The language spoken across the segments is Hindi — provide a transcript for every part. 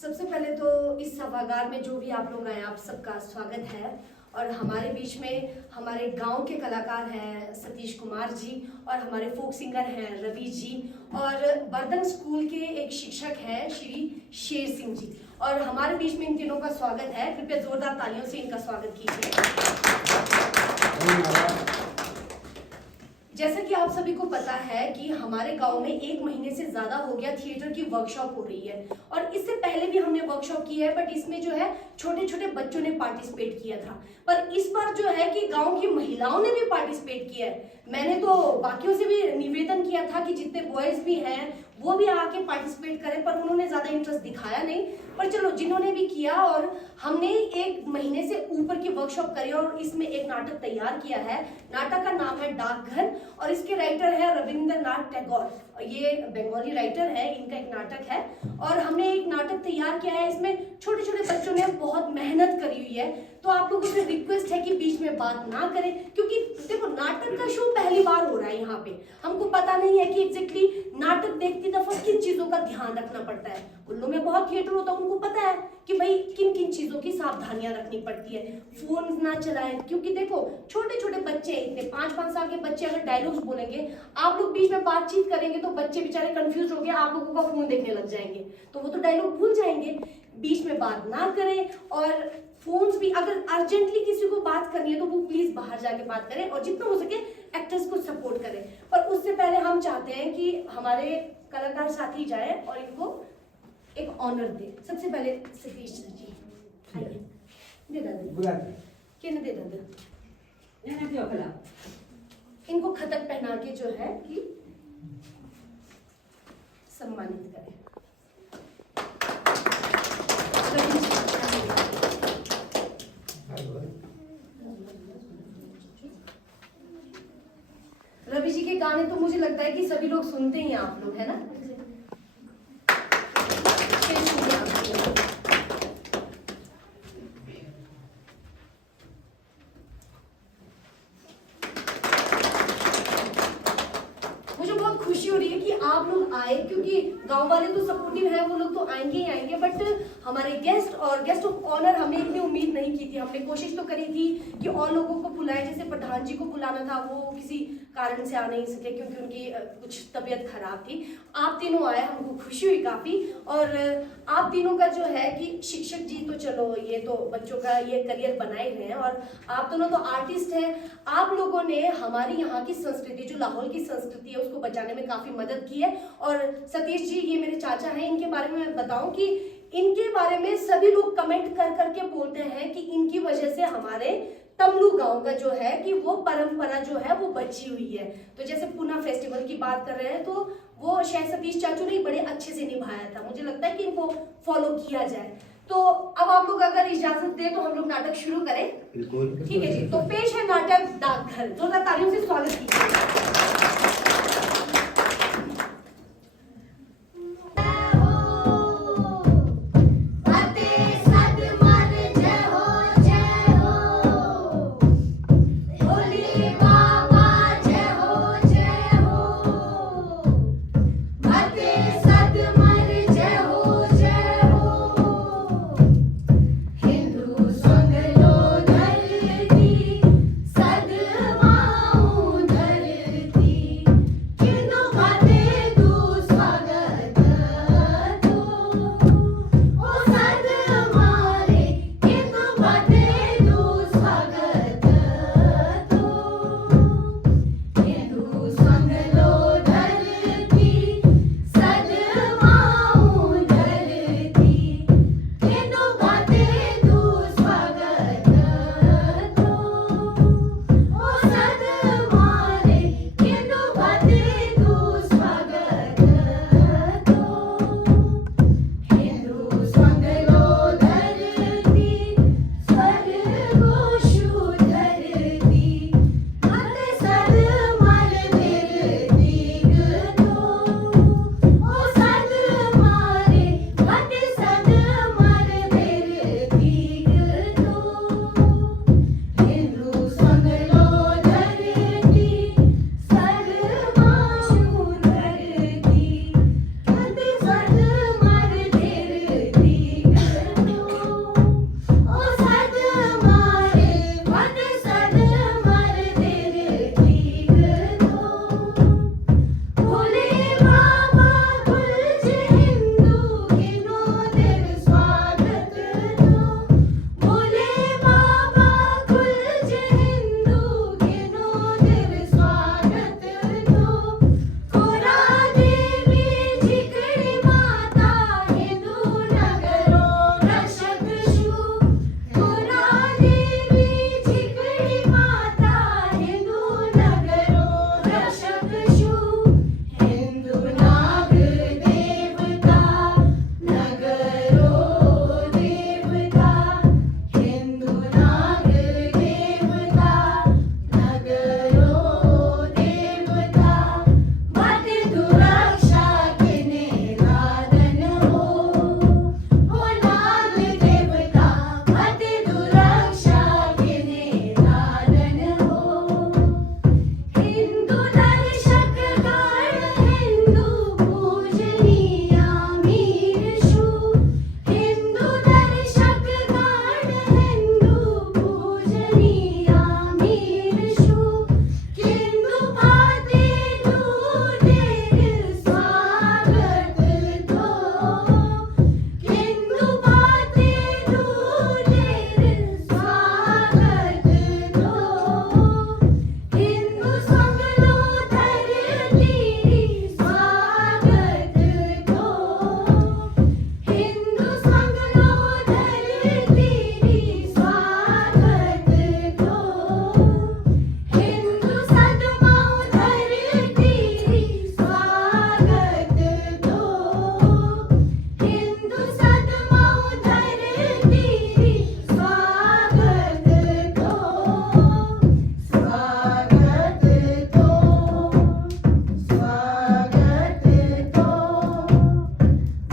सबसे पहले तो इस सभागार में जो भी आप लोग आए आप सबका स्वागत है। और हमारे बीच में हमारे गांव के कलाकार हैं सतीश कुमार जी और हमारे फोक सिंगर हैं रवि जी और बर्दन स्कूल के एक शिक्षक हैं श्री शेर सिंह जी। और हमारे बीच में इन तीनों का स्वागत है, कृपया जोरदार तालियों से इनका स्वागत कीजिए। जैसा कि आप सभी को पता है कि हमारे गांव में 1 महीने से ज्यादा हो गया थिएटर की वर्कशॉप हो रही है और इससे पहले भी हमने वर्कशॉप की है, बट इसमें जो है छोटे छोटे बच्चों ने पार्टिसिपेट किया था। पर इस बार जो है कि गांव की महिलाओं ने भी पार्टिसिपेट किया है। मैंने तो बाकियों से भी निवेदन किया था कि जितने बॉयज भी हैं वो भी आके पार्टिसिपेट करें, पर उन्होंने ज्यादा इंटरेस्ट दिखाया नहीं। पर चलो जिन्होंने भी किया, और हमने 1 महीने से ऊपर की वर्कशॉप करी और इसमें एक नाटक तैयार किया है। नाटक का नाम है डाकघर और इसके राइटर है रविंद्रनाथ टैगोर। ये बंगाली राइटर है, इनका एक नाटक है और हमने एक नाटक तैयार किया है। इसमें छोटे छोटे बच्चों ने बहुत मेहनत करी हुई है, तो आप लोगों से रिक्वेस्ट है कि बीच में बात ना करें, क्योंकि देखो नाटक का शो पहली बार हो रहा है यहाँ पे। हमको पता नहीं है कि एग्जैक्टली नाटक देखती दफा किन चीजों का ध्यान रखना पड़ता है। उल्लू में बहुत थिएटर होता है, उनको पता है कि भाई किन किन चीजों की सावधानियां रखनी पड़ती है। फोन ना चलाएं, क्योंकि देखो छोटे छोटे बच्चे, इतने 5-5 साल के बच्चे अगर डायलॉग्स बोलेंगे, आप लोग बीच में बातचीत करेंगे तो बच्चे बेचारे कंफ्यूज हो गए, आप लोगों का फोन देखने लग जाएंगे, तो वो तो डायलॉग भूल जाएंगे। बीच में बात ना करें और फोन्स भी, अगर अर्जेंटली किसी को बात करनी है तो वो प्लीज बाहर जाके बात करें और जितना हो सके एक्टर्स को सपोर्ट करें। पर उससे पहले हम चाहते हैं कि हमारे कलाकार साथी जाए और इनको एक ऑनर दे। सबसे पहले सतीश जी आइए, दे दादा केने दे दादा इनको खतक पहना के जो है कि सम्मानित करें। रवि जी के गाने तो मुझे लगता है कि सभी लोग सुनते ही हैं आप लोग, है ना? मुझे बहुत खुशी हो रही है कि आप लोग आए, क्योंकि गांव वाले तो सपोर्टिव है, वो लोग तो आएंगे ही आएंगे, बट हमारे गेस्ट और गेस्ट ऑफ ऑनर हमने इतनी उम्मीद नहीं की थी। हमने कोशिश तो करी थी कि और लोगों को बुलाए, जैसे प्रधान जी को बुलाना था, वो किसी कारण से आ नहीं सके क्योंकि उनकी कुछ तबीयत खराब थी। आप तीनों आए, हमको खुशी हुई काफी। और आप तीनों का जो है कि शिक्षक जी तो चलो ये तो बच्चों का ये करियर बना ही रहे हैं, और आप दोनों तो आर्टिस्ट हैं। आप लोगों ने हमारी यहाँ की संस्कृति, जो लाहौल की संस्कृति है, उसको बचाने में काफी मदद की है। और सतीश जी ये मेरे चाचा हैं, इनके बारे में मैं बताऊं कि इनके बारे में सभी लोग कमेंट कर करके बोलते हैं कि इनकी वजह से हमारे तमलू गांव का जो है कि वो परंपरा जो है वो बची हुई है। तो जैसे पूना फेस्टिवल की बात कर रहे हैं, तो वो शायद सतीश चाचू ने बड़े अच्छे से निभाया था। मुझे लगता है कि इनको फॉलो किया जाए। तो अब आप लोग अगर इजाजत दे तो हम लोग नाटक शुरू करें। ठीक है जी, तो पेश है नाटक डाकघर। जोरदार तालियों से स्वागत कीजिए।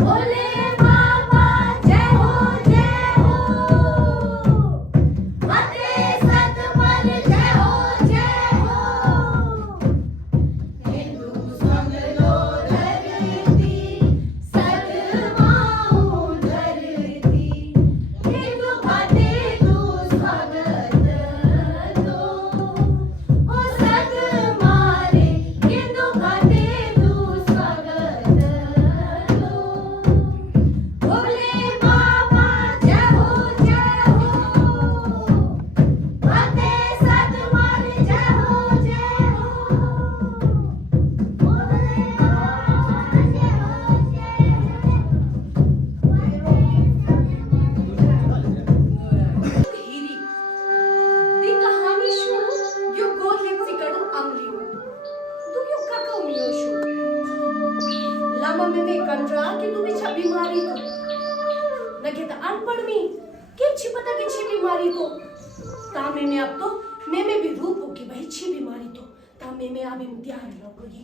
भोले बाबा जय हो जय हो। माते सतमल जय हो जय हो। हिंदू मंगलो धरती सदमाऊ धरती। हिंदू खाते तू स्वागत दो ओ सद मारे। हिंदू खाते तू स्वागत दो। भोले बाबा जय हो जय हो। माते सतमल जय हो जय हो। भोले बाबा जय हो जय हो। हीरी दी कहानी शू यो गोलेट सिकड़ू अमलियो तू यो kakau मियो शू लामा में कंट्रा कि तू भी छ बीमारी तो न के त अनपढ़ में के छी पता के छी बीमारी तो तामे में अब तो मैं में भी रूप हो कि भाई छी बीमारी तो तामे में अब इम्तिहान लगोगी।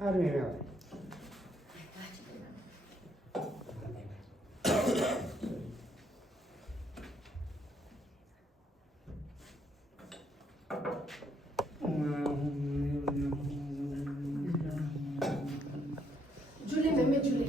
अरे झूले में झूले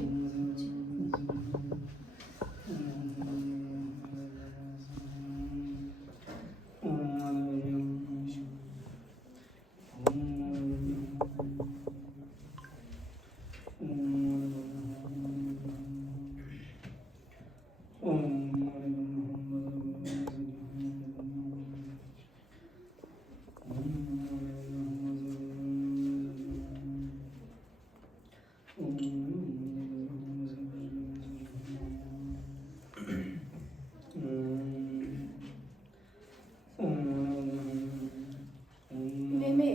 मेमे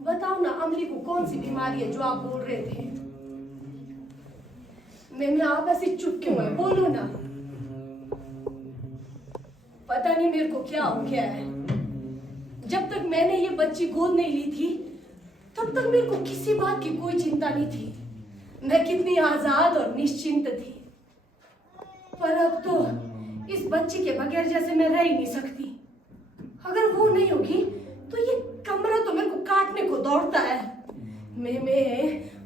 बताओ ना अमली को कौन सी बीमारी है जो आप बोल रहे थे। मेमे आप ऐसे चुप क्यों है बोलो ना। पता नहीं मेरे को क्या हो गया है। जब तक मैंने ये बच्ची गोद नहीं ली थी तब तक मेरे को किसी बात की कोई चिंता नहीं थी। मैं कितनी आजाद और निश्चिंत थी। पर अब तो इस बच्ची के बगैर जैसे मैं रह ही नहीं सकती। अगर वो नहीं होगी तो ये कमरा तो मेरे को काटने को दौड़ता है। मैं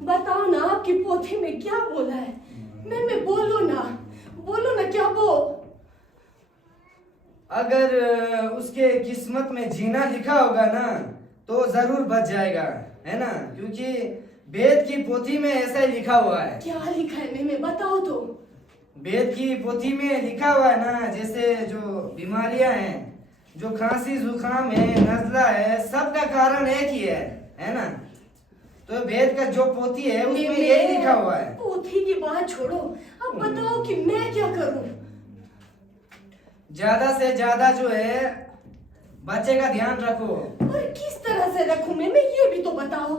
बताओ ना आपकी पोथी में क्या बोला है। मैं बोलो ना क्या वो। अगर उसके किस्मत में जीना लिखा होगा ना तो जरूर बच जाएगा, है ना, क्योंकि वेद की पोथी में ऐसा ही लिखा हुआ है। क्या लिखा है मैं बताओ तो। वेद की पोथी में लिखा हुआ है ना, जैसे जो बीमारियां हैं, जो खांसी जुकाम है, नजला है, सबका कारण एक ही है ना। तो वेद का जो पोथी है उसमें यही लिखा हुआ है। पोथी की बात छोड़ो, अब बताओ कि मैं क्या करूं। ज्यादा से ज्यादा जो है बच्चे का ध्यान रखो। और किस तरह से रखूं मैं ये भी तो बताओ।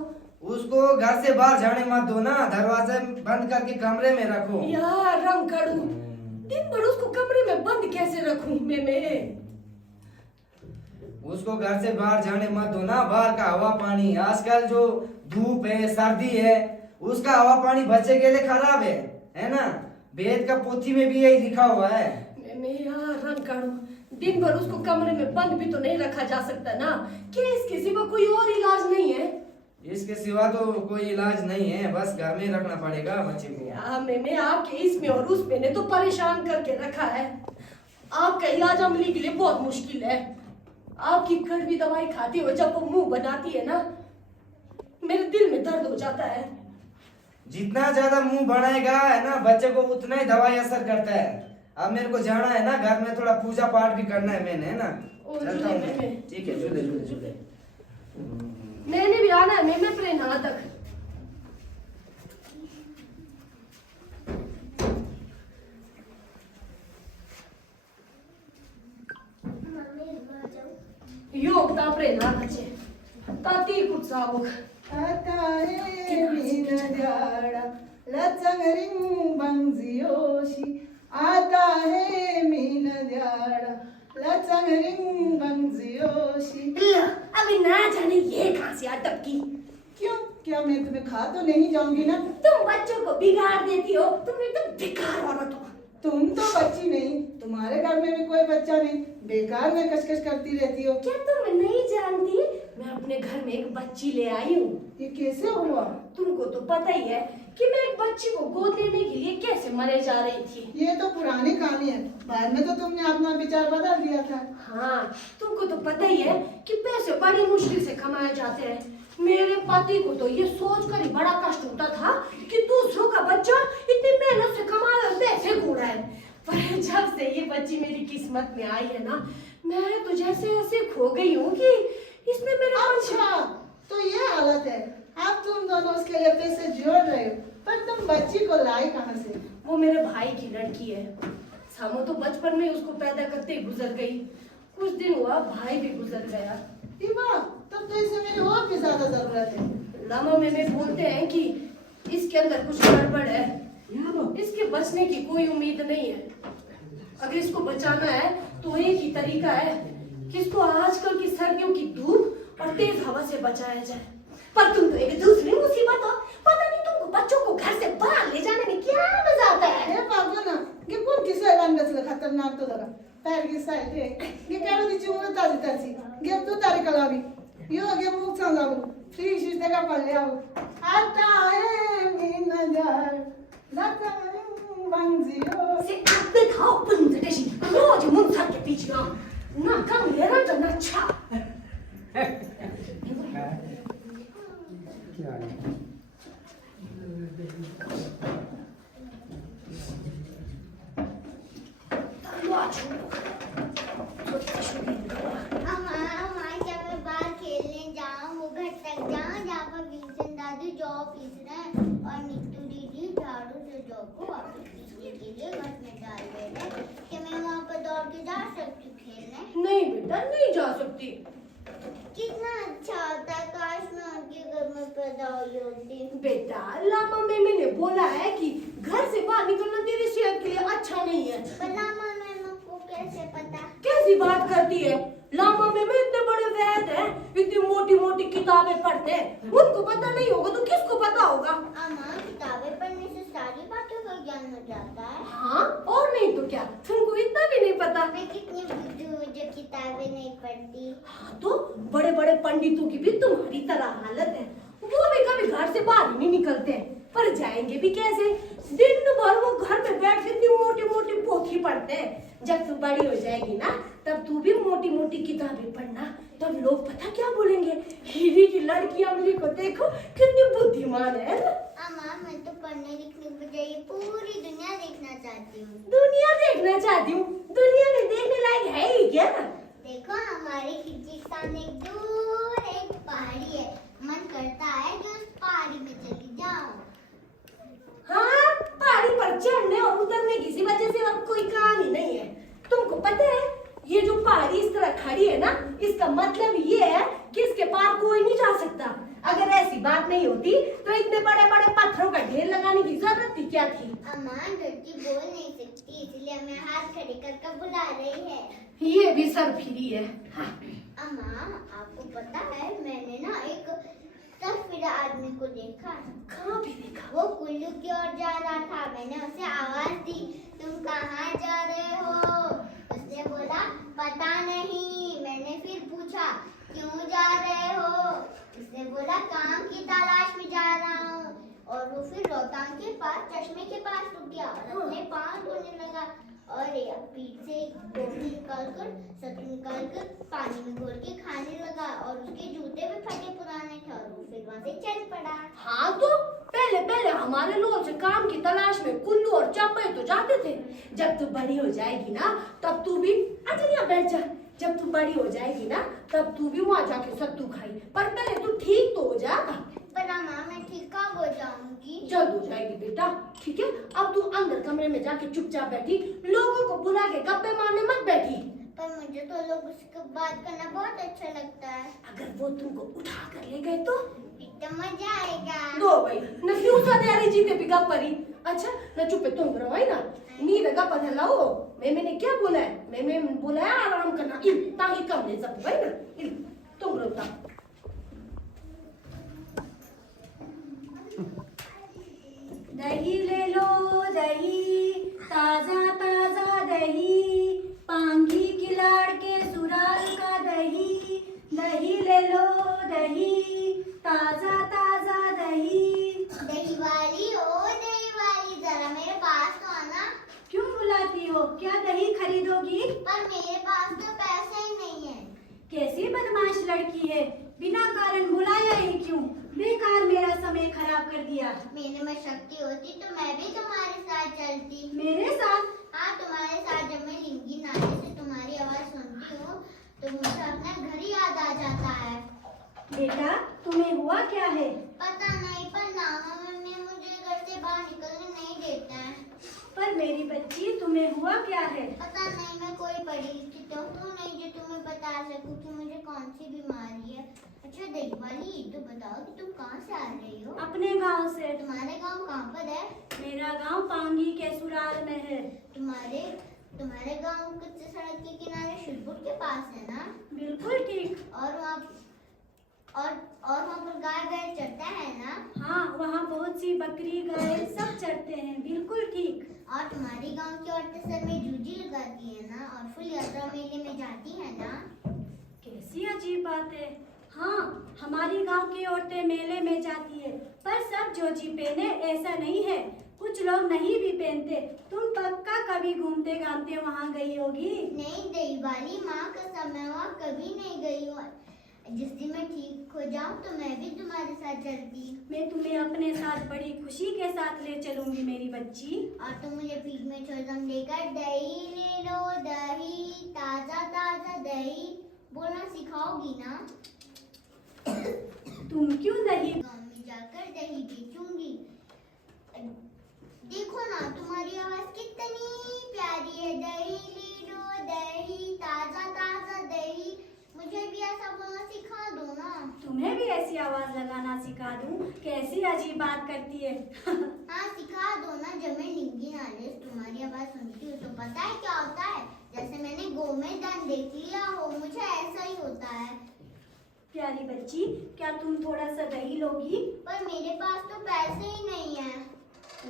उसको घर से बाहर जाने मत दो ना, दरवाजे बंद करके कमरे में रखो। यार रंग करूं, दिन भर उसको कमरे में बंद कैसे रखूं मैं। उसको घर से बाहर जाने मत दो ना, बाहर का हवा पानी, आजकल जो धूप है, सर्दी है, उसका हवा पानी बच्चे के लिए खराब है ना। वेद का पोथी में भी यही लिखा हुआ है। मैं यार रंग करूं, दिन भर उसको कमरे में बंद भी तो नहीं रखा जा सकता ना। क्या इसके सिवा कोई और इलाज नहीं है। इसके सिवा तो कोई इलाज नहीं है, बस घर में रखना पड़ेगा बच्चे को। यार मैं आपके इसमें और उसमें ने तो परेशान करके रखा है। आपका इलाज अमली के लिए बहुत मुश्किल है। आपकी कड़वी दवाई खाते हुए जब वो मुंह बनाती है ना, मेरे दिल में दर्द हो जाता है। जितना ज्यादा मुंह बनाएगा है ना बच्चे को, उतना ही दवाई असर करता है। अब मेरे को जाना है ना, घर में थोड़ा पूजा पाठ भी करना है मैंने, है ना। चलता हूँ मैं। ठीक है, झूले झूले झूले। मैंने भी आना है, मैं अपने यहाँ तक। योग तापरे ना बचे ताती कुछ Sabuk Atae minadara latsangaring bangzioshi. Atae minadara latsangaring bangzioshi. अभी ना जाने ये कहाँ से अटकी। क्यों क्या मैं तुम्हें खा तो नहीं जाऊंगी ना? तुम बच्चों को बिगाड़ देती हो, तुम एकदम बेकार औरत हो। तुम तो बच्ची नहीं, तुम्हारे घर में भी कोई बच्चा नहीं, बेकार में कशकश करती रहती हो। क्या तुम नहीं जानती, मैं अपने घर में एक बच्ची ले आई हूँ। ये कैसे हुआ? तुमको तो पता ही है कि मैं एक बच्ची को गोद लेने के लिए कैसे मरे जा रही थी। ये तो पुरानी कहानी है, बाद में तो तुमने अपना विचार बदल दिया था। हाँ, तुमको तो पता ही है कि पैसे बड़ी मुश्किल से कमाए जाते हैं। मेरे पति को तो ये सोचकर ही बड़ा कष्ट होता था कि दूसरों का बच्चा इतनी मेहनत से कमाए और पैसे उड़ाए। पर जब से ये बच्ची मेरी किस्मत में आई है ना, मैं तो जैसे ऐसे खो गई हूँ कि इसमें मेरा अच्छा, तो ये हालत है। अब तुम दोनों उसके लिए पैसे जोड़ रहे हो, पर तुम बच्ची को लाई कहाँ से? वो मेरे भाई की लड़की है। सामो तो बचपन में उसको पैदा करते ही गुजर गई। कुछ दिन हुआ भाई भी गुजर गया। ये बात, तब तो इसे मेरी और भी ज्यादा जरूरत है। लामा में बोलते हैं कि इसके अंदर कुछ गड़बड़ है, इसके बचने की कोई उम्मीद नहीं है। अगर इसको बचाना है तो एक ही तरीका है कि इसको आजकल की सर्दियों की धूप और तेज हवा से बचाया जाए। पर तुम तो एक दूसरी मुसीबत हो, पता नहीं तुमको बच्चों को घर से बाहर ले जाने में क्या मजा आता है। हे पागल ना, ये कौन किसे ऐलान कर सका? खतरनाक तो लगा। पैर की साइड है, ये कह रही थी उम्र ताजी ताजी। गे तो तारी कलावी, यो गे मुख सांगाबू, फ्री शिष्टे का पल्ले आओ। आता है मीन नजर, लता बंजियो। से आते खाओ पंज देशी, रोज मुंह के पीछे ना कम लेना तो ना अच्छा। जॉब पीस रहे हैं और नीतू दीदी झाड़ू से जॉब को वापस पीसने के लिए घर में डाल दे रहे हैं कि मैं वहाँ पर दौड़ के जा सकती हूँ खेलने। नहीं बेटा, नहीं जा सकती। कितना अच्छा होता, काश मैं उनके घर में पैदा हुई होती। बेटा, लामा मेमे ने बोला है कि घर से बाहर निकलना तेरी सेहत के लिए अच्छा नहीं है। पर लामा मैम को कैसे पता? कैसी बात करती है? लामा मेमे इतने बड़े वैद हैं, इतनी मोटी मोटी किताबें पढ़ते हैं, उनको पता नहीं होगा तो किसको पता होगा? अम्मा, किताबें पढ़ने से सारी बातों का ज्ञान हो जाता है। हाँ, और नहीं तो क्या, तुमको इतना भी नहीं पता। मैं कितनी बुद्धू हूँ जो किताबें नहीं पढ़ती। हाँ, तो बड़े बड़े पंडितों की भी तुम्हारी तरह हालत है। वो भी कभी घर से बाहर ही नहीं निकलते हैं, पर जाएंगे भी कैसे? दिन भर वो घर में बैठ के इतनी मोटी मोटी पोथी पढ़ते हैं। जब तू बड़ी हो जाएगी ना, तब तू भी मोटी मोटी किताबें पढ़ना, तब लोग पता क्या बोलेंगे, हीरी की लड़की अमली को देखो कितनी बुद्धिमान है ना। अम्मा, मैं तो पढ़ने लिखने के बजाय पूरी दुनिया देखना चाहती हूँ। दुनिया देखना चाहती हूँ? दुनिया में देखने लायक है ही क्या? देखो, हमारी खिड़की के सामने दूर एक पहाड़ी है, मन करता है कि उस पहाड़ी में चली जाऊं। हाँ, पहाड़ी पर चढ़ने और उतरने की वजह से अब कोई कहानी नहीं है। तुमको पता है, ये जो पहाड़ी इस तरह खड़ी है ना, इसका मतलब ये है कि इसके पार कोई नहीं जा सकता। अगर ऐसी बात नहीं होती तो इतने बड़े बड़े पत्थरों का ढेर लगाने की जरूरत थी क्या थी? अम्मा, लड़की बोल नहीं सकती, इसलिए हमें हाथ खड़े कर बुला रही है। ये भी सरफिरी है। हाँ। अम्मा, आपको पता है, मैंने ना एक सफेदा आदमी को देखा। कहाँ भी देखा? वो कुल्लू की ओर जा रहा था। मैंने उसे आवाज दी, तुम कहाँ जा रहे हो? उसने बोला, पता नहीं। मैंने फिर पूछा, क्यों जा रहे हो? उसने बोला, काम की तलाश में जा रहा हूँ। और वो फिर रोहतांग के पास चश्मे के पास रुक गया और अपने पाँव धोने लगा और पीठ से टोपी निकालकर सत्तू निकालकर पानी में घोल के खाने लगा और उसके जूते भी फटे पुराने थे और वो फिर वहाँ से चल पड़ा। हाँ, तो पहले पहले हमारे लोग से काम की तलाश में कुल्लू और चंपई तो जाते थे। जब तू बड़ी हो जाएगी ना, तब तू भी अच्छा यहाँ बैठ जा। जब तू बड़ी हो जाएगी ना, तब तू भी वहाँ जाके सत्तू खाई। पर पहले तू ठीक तो हो जा। पर अम्मा, मैं ठीक कब हो जाऊंगी? जल्द हो जाएगी बेटा, ठीक है? अब तू अंदर कमरे में जाके चुपचाप बैठी, लोगों को बुला के गप्पे मारने मत बैठी। पर मुझे तो लोगों से बात करना बहुत अच्छा लगता है। अगर वो तुमको उठा कर ले गए तो एकदम मजा आएगा। दो भाई न फ्यूसा दे जीते भी गप परी। अच्छा न चुपे तुम रहो है ना, नी वे गप पता लाओ। मैंने क्या बोला है? मैं बोला है आराम करना, इल ताकि कम ले सकते भाई ना, इल तुम रहो ता। दही ले लो दही, ताजा ताजा दही, पांगी किलाड़ के सुराल का दही। दही ले लो दही, ताजा ताजा दही। दही वाली, ओ दही वाली, जरा मेरे पास तो आना। क्यों बुलाती हो? क्या दही खरीदोगी? पर मेरे पास तो पैसे ही नहीं है। कैसी बदमाश लड़की है, बिना कारण बुलाया ही क्यों? बेकार मेरा समय खराब कर दिया। मेरे में शक्ति होती तो मैं भी तुम्हारे साथ चलती। मेरे साथ? हाँ, तुम्हारे साथ जब मैं लिंगी नाले से तुम्हारी आवाज सुनती हूँ तो मुझे अपना घर ही याद आ जाता है। बेटा तुम्हें हुआ क्या है? पता नहीं, पर नाना मम्मी मुझे घर से बाहर निकलने नहीं देते हैं। पर मेरी बच्ची तुम्हें हुआ क्या है? पता नहीं, मैं कोई पढ़ी लिखी तो हूँ नहीं जो तुम्हें बता सकूँ कि मुझे कौन सी बीमारी है। अच्छा दही वाली, ये तो बताओ कि तुम कहाँ से आ रही हो? अपने गांव से। तुम्हारे गांव कहाँ पर है? मेरा गांव पांगी के सुराल में है। तुम्हारे गांव कच्चे सड़क के किनारे शिरपुर के पास है ना? बिल्कुल ठीक। और वहाँ पर गाय बैल चरते हैं ना? हाँ, वहाँ बहुत सी बकरी गाय सब चरते हैं। बिल्कुल ठीक। और तुम्हारी गांव की औरतें सर में जूझी लगाती है ना, और फुल यात्रा मेले में जाती है ना? कैसी अजीब बात है। हाँ, हमारी गांव की औरतें मेले में जाती है, पर सब जोजी पहने ऐसा नहीं है। कुछ लोग नहीं भी पहनते। तुम पक्का कभी घूमते घामते वहाँ गई होगी। नहीं दही वाली, माँ कसम मैं वहाँ कभी नहीं गई हूँ। जिस दिन मैं ठीक हो जाऊँ तो मैं भी तुम्हारे साथ चलती। मैं तुम्हें अपने साथ बड़ी खुशी के साथ ले चलूंगी मेरी बच्ची। और तुम मुझे पीठ में छोड़म लेकर दही ले लो दही, ताजा ताजा दही बोलना सिखाओगी ना? तुम क्यों दही? गाँव में जाकर दही बेचूंगी। देखो ना तुम्हारी आवाज कितनी प्यारी है। दही ले लो दही, ताजा ताजा दही। मुझे भी ऐसा बोलना सिखा दो ना। तुम्हें भी ऐसी आवाज लगाना सिखा दूं? कैसी अजीब बात करती है। हाँ सिखा दो ना। जब मैं लिंगी नाले से तुम्हारी आवाज सुनती हूँ तो पता है क्या होता है? जैसे मैंने गोमेदान देख लिया हो, मुझे ऐसा ही होता है। प्यारी बच्ची, क्या तुम थोड़ा सा दही लोगी? पर मेरे पास तो पैसे ही नहीं है।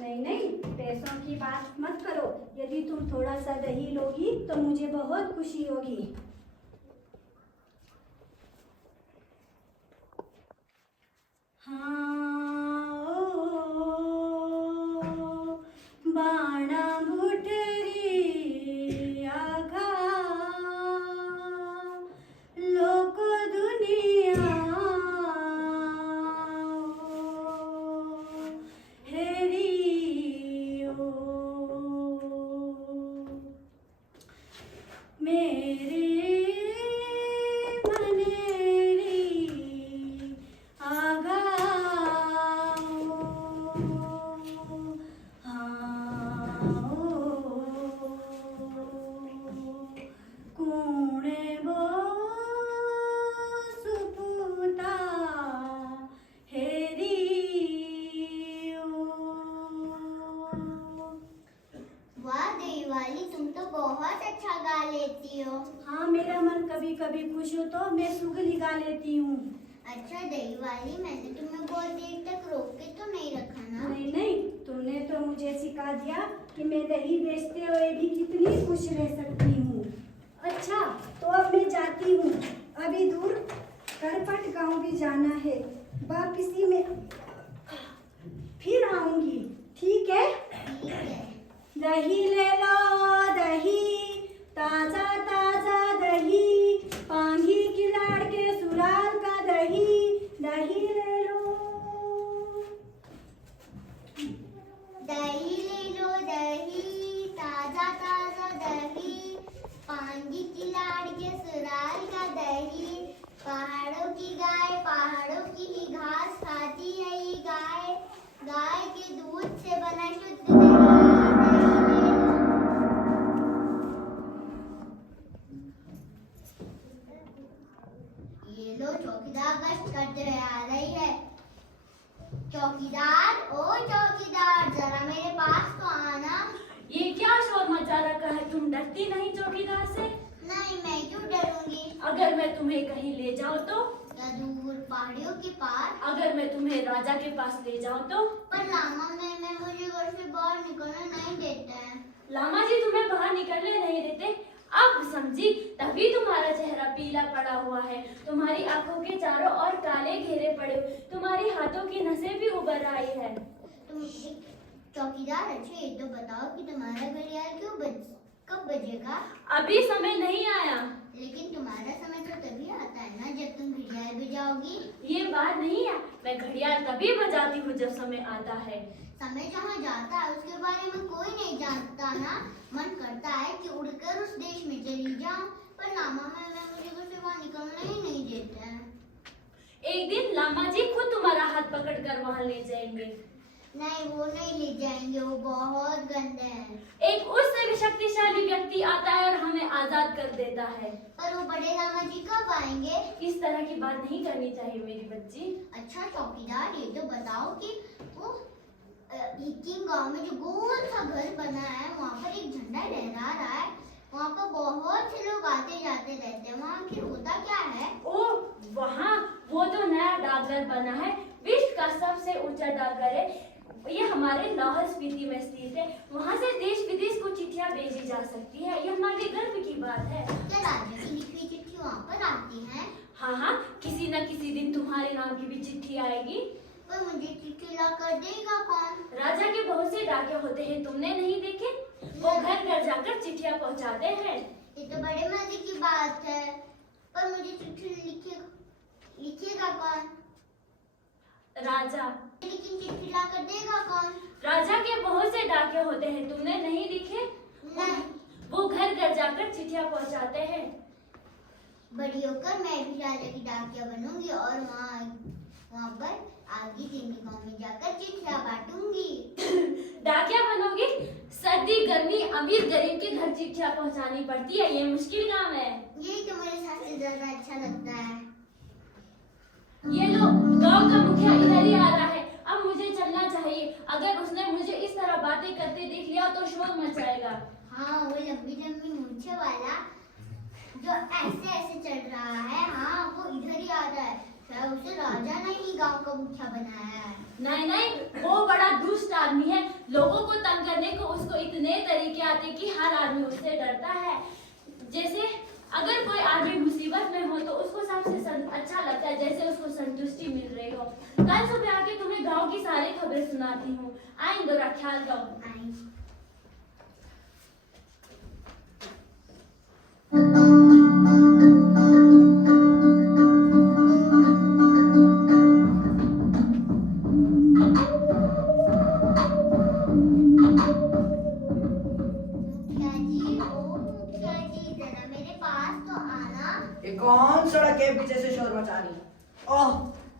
नहीं नहीं, पैसों की बात मत करो। यदि तुम थोड़ा सा दही लोगी तो मुझे बहुत खुशी होगी। हाँ ओ, बाणा बुटरी आघा, लोक दुनिया हेरी ओ, मेरे बहुत अच्छा गा लेती हो। हाँ, मेरा मन कभी कभी खुश हो तो मैं सुगली गा लेती हूँ। अच्छा दही वाली, मैंने तुम्हें बहुत देर तक रोक के तो नहीं रखा ना? नहीं नहीं, तुमने तो मुझे सिखा दिया कि मैं दही बेचते हुए भी कितनी खुश रह सकती हूँ। अच्छा, तो अब मैं जाती हूँ। अभी दूर करपट गांव भी जाना है। वापसी में फिर आऊंगी। ठीक है? ठीक है। दही ले लो दही, ताजा ताजा दही, पांगी किलाड़ के सुराल का दही। दही ले लो। दही ले लो दही, ताजा ताजा दही, पांगी की लाड़ के सुराल का दही। पहाड़ों की गाय पहाड़ों की ही घास खाती है ये गाय, गाय के दूध से बना शुद्ध दही। ये लो चौकीदार गश्त करते हुए आ रही है। चौकीदार, ओ चौकीदार, जरा मेरे पास तो आना। ये क्या शोर मचा रखा है? तुम डरती नहीं चौकीदार से? नहीं, मैं क्यों डरूंगी? अगर मैं तुम्हें कहीं ले जाऊं तो? या दूर पहाड़ियों के पार? अगर मैं तुम्हें राजा के पास ले जाऊं तो? पर लामा मैं मुझे घर से बाहर निकलने नहीं देते हैं। लामा जी तुम्हें बाहर निकलने नहीं देते? अब समझी, तभी तुम्हारा चेहरा पीला पड़ा हुआ है, तुम्हारी आंखों के चारों ओर काले घेरे पड़े, तुम्हारी हाथों की नसें भी उभर आई है। तुम एक चौकीदार अच्छे, ये तो बताओ कि तुम्हारा घड़ियाल कब बजेगा? अभी समय नहीं आया। लेकिन तुम्हारा समय तो तभी आता है ना जब तुम घड़ियाल बजाओगी। ये बात नहीं है, मैं घड़ियाल तभी बजाती हूँ जब समय आता है। समय जहाँ जाता है उसके बारे में कोई नहीं जानता ना। मन करता है कि उड़कर उस देश में चली जाऊं, पर लामा मैं मुझे घर से बाहर निकलने ही नहीं देते हैं। एक दिन लामा जी खुद तुम्हारा हाथ पकड़कर वहाँ ले जाएंगे। नहीं, वो नहीं ले जाएंगे, वो बहुत गंदे हैं। एक उससे भी शक्तिशाली व्यक्ति आता है और हमें आजाद कर देता है। पर वो बड़े लामा जी कब आएंगे? इस तरह की बात नहीं करनी चाहिए मेरी बच्ची। अच्छा चौकीदार, ये तो बताओ कि वो हिकिंग गांव में जो गोल सा घर बना है, वहाँ पर एक झंडा लहरा रहा है, वहाँ पर बहुत से लोग आते जाते रहते हैं, वहाँ आखिर होता क्या है? ओ वहाँ वो तो नया डाकघर बना है, विश्व का सबसे ऊंचा डाकघर है। ये हमारे लाहौल स्पीति में स्थित है। वहाँ से देश विदेश को चिट्ठियाँ भेजी जा सकती है। ये हमारे गर्व की बात है। क्या राजा की लिखी हुई चिट्ठी वहाँ पर आती है? हाँ, किसी न किसी दिन तुम्हारे नाम की भी चिट्ठी आएगी। पर मुझे चिट्ठी ला कर देगा कौन? राजा के बहुत से डाके होते हैं, तुमने नहीं देखे? वो घर घर जाकर चिट्ठियाँ पहुँचाते हैं। ये तो बड़े मजे की बात है, पर मुझे चिट्ठी लिखेगा कौन? राजा। लेकिन चिट्ठी ला कर देगा कौन? राजा के बहुत से डाके होते हैं, तुमने नहीं देखे? नहीं। वो घर घर जाकर चिट्ठियाँ पहुँचाते हैं। बड़ी होकर मैं भी राजा की डाकिया बनूंगी और वहाँ पर आगे दिल्ली गांव में जाकर चिट्ठियाँ बांटूंगी। डाकिया बनोगी? सर्दी गर्मी अमीर गरीब के घर चिट्ठियाँ पहुँचानी पड़ती है, ये मुश्किल काम है। यही तो मेरे साथ से ज्यादा अच्छा लगता है। ये लो, गांव का मुखिया इधर ही आ रहा है, अब मुझे चलना चाहिए। अगर उसने मुझे इस तरह बातें करते देख लिया तो शोर मचाएगा। हाँ, वो लंबी लंबी मूंछें वाला जो ऐसे ऐसे चल रहा है, हाँ वो इधर ही आ रहा है। शायद उसे राजा ने ही गांव का मुखिया बनाया है। नहीं नहीं, वो बड़ा दुष्ट आदमी है। लोगों को तंग करने को उसको इतने तरीके आते कि हर आदमी उससे डरता है। जैसे अगर कोई आदमी मुसीबत में हो तो उसको सबसे अच्छा लगता है जैसे उसको संतुष्टि मिल रही हो। कल सुबह आके तुम्हें गांव की सारी खबरें सुनाती हूँ। आएंगे, ख्याल करो। कौन सड़क के पीछे से शोर मचा रही? ओह,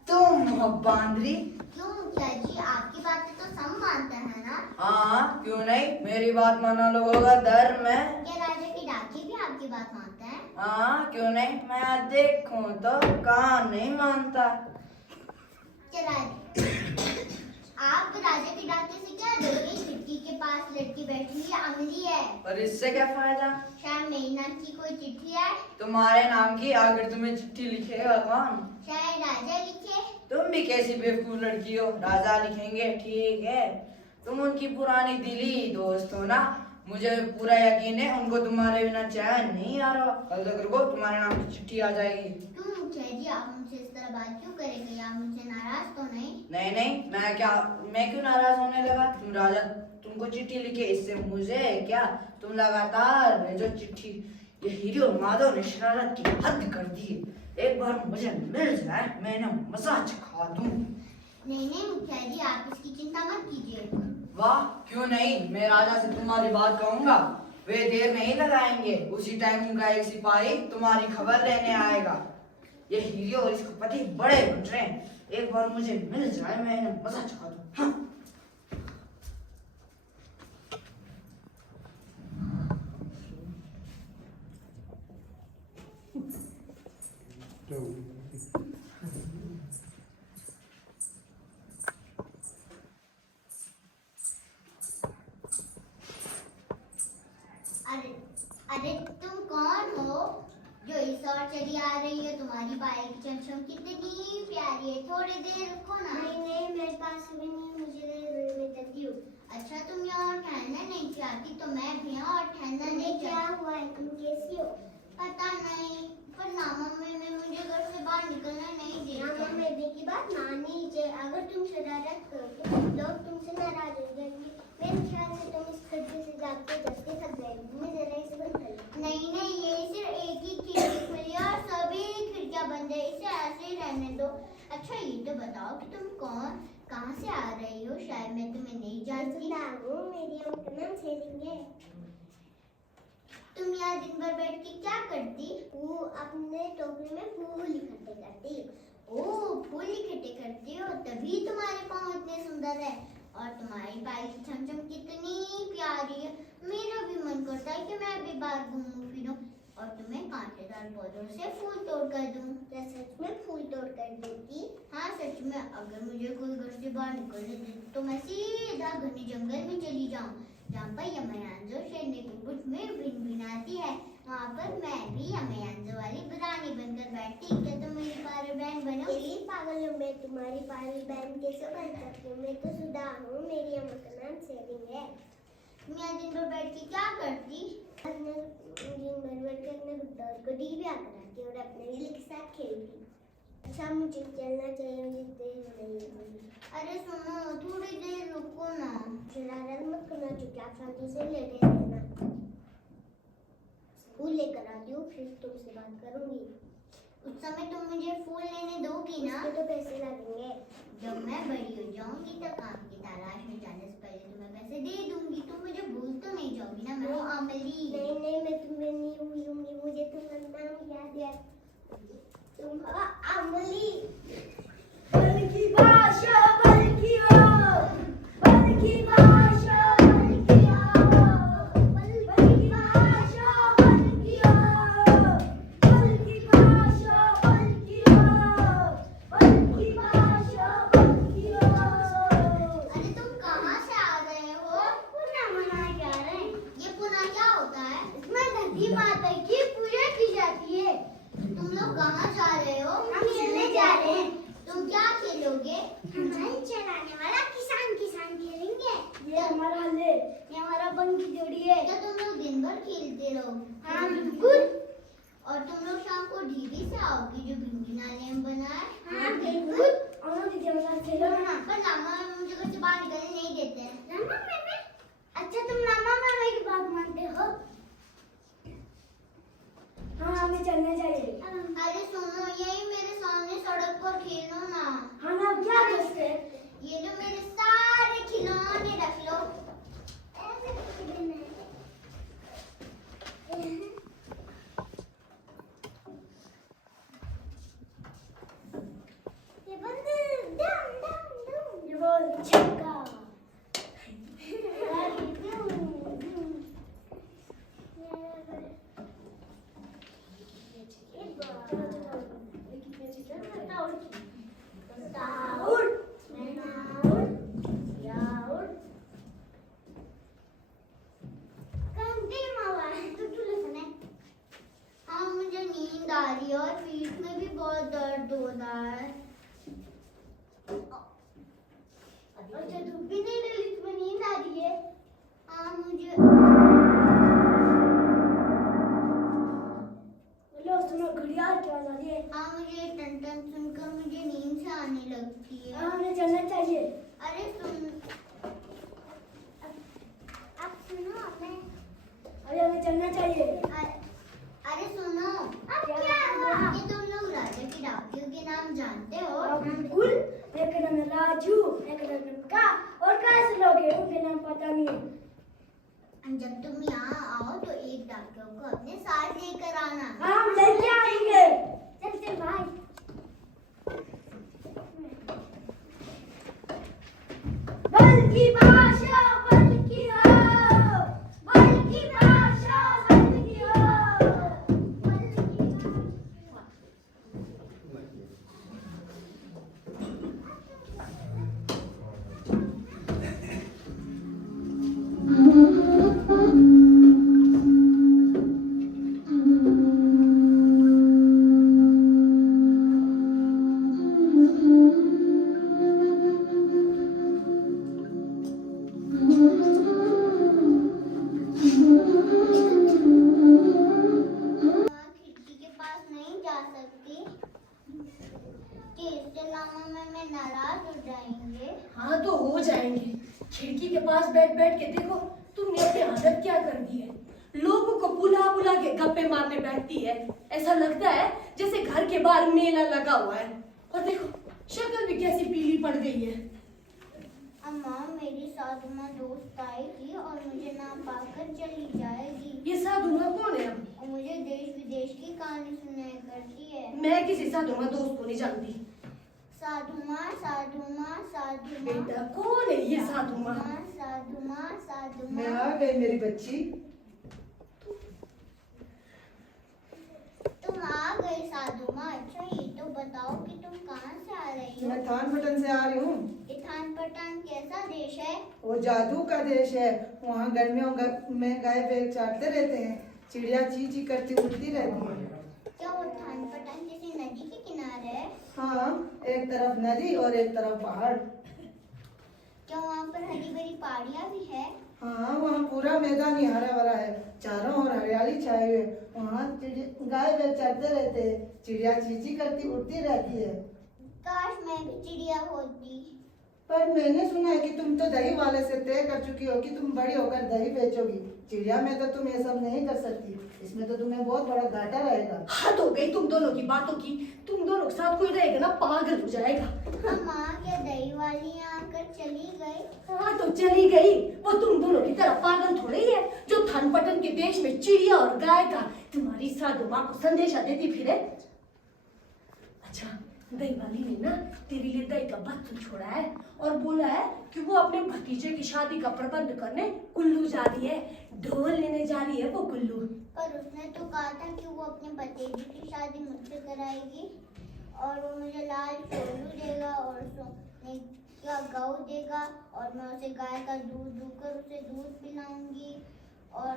तुम हो बांदरी। क्यों मुखिया जी, आपकी बातें तो सब मानते हैं ना? हाँ, क्यों नहीं, मेरी बात मानना लोगों का धर्म है। क्या राजा के डाके भी आपकी बात मानते हैं? हाँ, क्यों नहीं, मैं देखूं तो कहाँ नहीं मानता। क्या आप राजा के डाके से क्या डरोगे? खिड़की के पास लड़की बैठी है, अमली है। पर इससे क्या फायदा? शायद मेरे नाम की कोई चिट्ठी है। तुम्हारे नाम की अगर तुम्हें चिट्ठी लिखेगा कौन? शायद राजा लिखे। तुम भी कैसी बेवकूफ लड़की हो, राजा लिखेंगे? ठीक है, तुम उनकी पुरानी दिली दोस्त हो ना, मुझे पूरा यकीन है उनको तुम्हारे बिना चैन नहीं आ रहा। कल तक को तुम्हारे नाम की चिट्ठी आ जाएगी। क्यों मुखिया जी, आप मुझसे इस तरह बात क्यों करेंगे? आप मुझसे नाराज तो नहीं? नहीं, मैं क्यों नाराज होने लगा? तुम राजा तुमको चिट्ठी लिखे, इससे मुझे क्या? तुम लगातार भेजो चिट्ठी। ये हीरो और माधव ने शरारत की हद कर दी। एक बार मुझे मिल जाए, मैं इन्हें मजा चखा दूं। नहीं मुखिया जी, आप इसकी चिंता मत कीजिए। वाह, क्यों नहीं, मैं राजा से तुम्हारी बात कहूंगा, वे देर नहीं लगाएंगे। उसी टाइम उनका एक सिपाही तुम्हारी खबर लेने आएगा। ये हीरो और इसके पति बड़े गुजरे, एक बार मुझे मिल जाए, मैं इन्हें मजा चखा दूं। हाँ। अरे तुम कौन हो? जो इस ओर चली आ रही है। तुम्हारी पायल की चमचम कितनी प्यारी है। थोड़ी देर रुको ना। नहीं नहीं, मेरे पास भी नहीं, मुझे मैं जल्दी हूँ। अच्छा, तुम यहाँ और ठहरना नहीं चाहती तो मैं भी यहाँ और ठहरना नहीं। क्या हुआ है, तुम कैसी हो? पता नहीं, पर नामा में मुझे घर से बाहर निकलना नहीं देते। नामा में की बात माननी चाहिए। अगर तुम शरारत करोगे लोग तुमसे नाराज हो जाएंगे। मेरे ख्याल से तुम इस खिड़की से जाते थक जाएगी। मैं जरा इसे बंद कर। नहीं नहीं, ये सिर्फ एक ही खिड़की खुली है और सभी खिड़कियां बंद है। इसे ऐसे ही रहने दो। अच्छा, ये तो बताओ कि तुम कहाँ से आ रही हो? शायद मैं तुम्हें नहीं जानती। मेरी नाम सेलिंग है। तुम यहाँ दिन भर बैठ के क्या करती? वो अपने टोकरी में फूल इकट्ठे करती। ओह, फूल इकट्ठे करती हो, तभी तुम्हारे पाँव इतने सुंदर है। और तुम्हारी पायल की चमचम कितनी प्यारी है। मेरा भी मन करता है कि मैं भी बाहर घूमूं फिरूं और तुम्हें कांटेदार पौधों से फूल तोड़ कर दूं। क्या सच में फूल तोड़ कर देती? हाँ सच में। अगर मुझे कोई घर से बाहर निकलने दे तो मैं सीधा घने जंगल में चली जाऊं, जहाँ पर यमयांजो शेरनी की पुछ में भिनभिनाती है। वहाँ पर मैं भी यमयांजो वाली रानी बनकर बैठती। क्या तुम मेरी पायल बहन बनोगी? पागल हूँ मैं, तुम्हारी पायल बहन कैसे बन सकती हूँ? मैं तो सुधा हूँ, मेरी अम्मा का नाम सेलिंग है। तुम यहाँ दिन भर बैठ के क्या करती? दिन भर बैठ के अपने गुड्डा को टीवी कराती और अपने दिल के साथ खेलती। अच्छा, मुझे चलना चाहिए, मुझे देर हो रही है। अरे सुनो, थोड़ी देर रुको ना। शरारत मत करना, चुपचाप शांति से लेटे रहना। फूल लेकर आती हूँ, फिर तुमसे बात करूंगी। उस समय तुम मुझे फूल लेने दोगी ना? उसके तो पैसे लगेंगे। जब मैं बड़ी हो जाऊंगी तो काम की तलाश में जाने से पहले तुम्हें पैसे दे दूंगी। तुम मुझे भूल तो नहीं जाओगी ना? मैं हूँ अमली। नहीं नहीं, मैं तुम्हें नहीं भूलूंगी। मुझे तुम्हारा नाम याद है, तुम अमली। बल की भाषा बल की हो, बल की भाषा बल की हो, बल की भाषा बल की हो, बल की भाषा बल की हो, बल की भाषा बल की हो। अरे तुम कहाँ से आ रहे हो? पुना मना के आ रहे हैं। ये पुना क्या होता है? इसमें धरती माता की पूजा की जाती है। तुम लोग कहाँ जा रहे हो? हम खेलने जा रहे हैं। तुम क्या खेलोगे? हमारी चलाने वाला किसान खेलेंगे। ये हमारा हल है, ये हमारा बन की जोड़ी है। क्या तुम लोग दिन भर खेलते रहो? हाँ बिल्कुल। और तुम लोग शाम को ढीबी से आओगी जो भिंगीना लेम बना है? हाँ बिल्कुल। और दीदी हमारे साथ खेलो ना। पर लामा मुझे घर से बाहर निकलने नहीं देते हैं। लामा मामा? अच्छा, तुम लामा मामा की बात मानते हो? हाँ, हमें चलना चाहिए। अरे सुनो, यही मेरे सामने सड़क पर खेलो ना। हाँ ना, क्या करते? ये लो मेरे सारे खिलौने रख लो। ये बंद डम डम डम। ये बोल छक्का। हाँ, मुझे नींद आ रही है और पीठ में भी बहुत दर्द हो रहा है। अच्छा, धूप भी नहीं डली, तुम्हें नींद आ रही है? हाँ मुझे। लो सुनो, घड़ियाल की आवाज आ रही है। हाँ, मुझे टन टन सुनकर मुझे नींद से आने लगती है। हाँ, हमें चलना चाहिए। अरे सुन, अब सुनो, अरे हमें चलना चाहिए। अरे सुनो, अब क्या हुआ? ये तुम लोग राजा की डाकियों के नाम जानते हो? हाँ, बिल्कुल। एक का नाम है राजू, एक का नाम है का, और कैसे लोग हैं उनके नाम पता नहीं है। जब तुम यहाँ आओ तो एक डाकियों को अपने साथ लेकर आना। हाँ, हम लेके आएंगे। चल चल भाई। बल की भाषा बल की हो, बल की भाषा बल की हो, बल की भाषा। कर दी है। लोगों को बुला बुला के गप्पे मारने बैठती है। ऐसा लगता है जैसे घर के बाहर मेला लगा हुआ है। और देखो शक्ल भी कैसी पीली पड़ गई है। अम्मा, मेरी साधु माँ दोस्त आएगी और मुझे ना पाकर चली जाएगी। ये साधु माँ कौन है अब? और मुझे देश विदेश की कहानी सुनाया करती है। मैं किसी साधु माँ दोस्त को नहीं जानती। साधु माँ, साधु माँ, साधु माँ। बेटा कौन है ये साधु माँ? साधु माँ, साधु मैं माँ। आ गई मेरी बच्ची। तुम आ गए साधु माँ। अच्छा ये तो बताओ कि तुम कहाँ से आ रही हो? मैं थानपटन से आ रही हूँ। ये थानपटन कैसा देश है? वो जादू का देश है। वहाँ गर्मियों में गाय बैल चाटते रहते हैं, चिड़िया ची ची करती उड़ती रहती है। क्या वो थानपटन किसी नदी के किनारे है? हाँ, एक तरफ नदी और एक तरफ पहाड़। क्या वहाँ पर हरी भरी पहाड़ियाँ भी है? हाँ, वहाँ पूरा मैदान ही हरा भरा है, चारों ओर हरियाली छाई हुई है। वहाँ गाय बैल चरते रहते हैं, चिड़िया चींची करती उड़ती रहती है। काश मैं भी चिड़िया होती। पर मैंने सुना है कि तुम तो दही वाले से तय कर चुकी हो कि तुम बड़ी होकर दही बेचोगी। चिड़िया में तो तुम ये सब नहीं कर सकती, इसमें तो तुम्हें बहुत बड़ा घाटा रहेगा। हद हो गई तुम दोनों की बातों की। तुम दोनों के साथ कोई रहेगा ना पागल हो जाएगा। अम्मा, क्या दही वाली यहाँ आकर चली गई? हाँ तो चली गई। वो तुम दोनों की तरह पागल थोड़ी है जो थानपटन के देश में चिड़िया और गाय का तुम्हारी साधु माँ को संदेशा देती फिरे। अच्छा, दही वाली ने ना तेरे लिए दही का बर्तन छोड़ा है और बोला है कि वो अपने भतीजे की शादी का प्रबंध करने कुल्लू जा रही है। ढोल लेने जा रही है वो कुल्लू। पर उसने तो कहा था कि वो अपने भतीजे की शादी मुझसे कराएगी और वो मुझे लाल चोलू देगा और सोने का गऊ देगा और मैं उसे गाय का दूध दूकर उसे दूध पिलाऊंगी और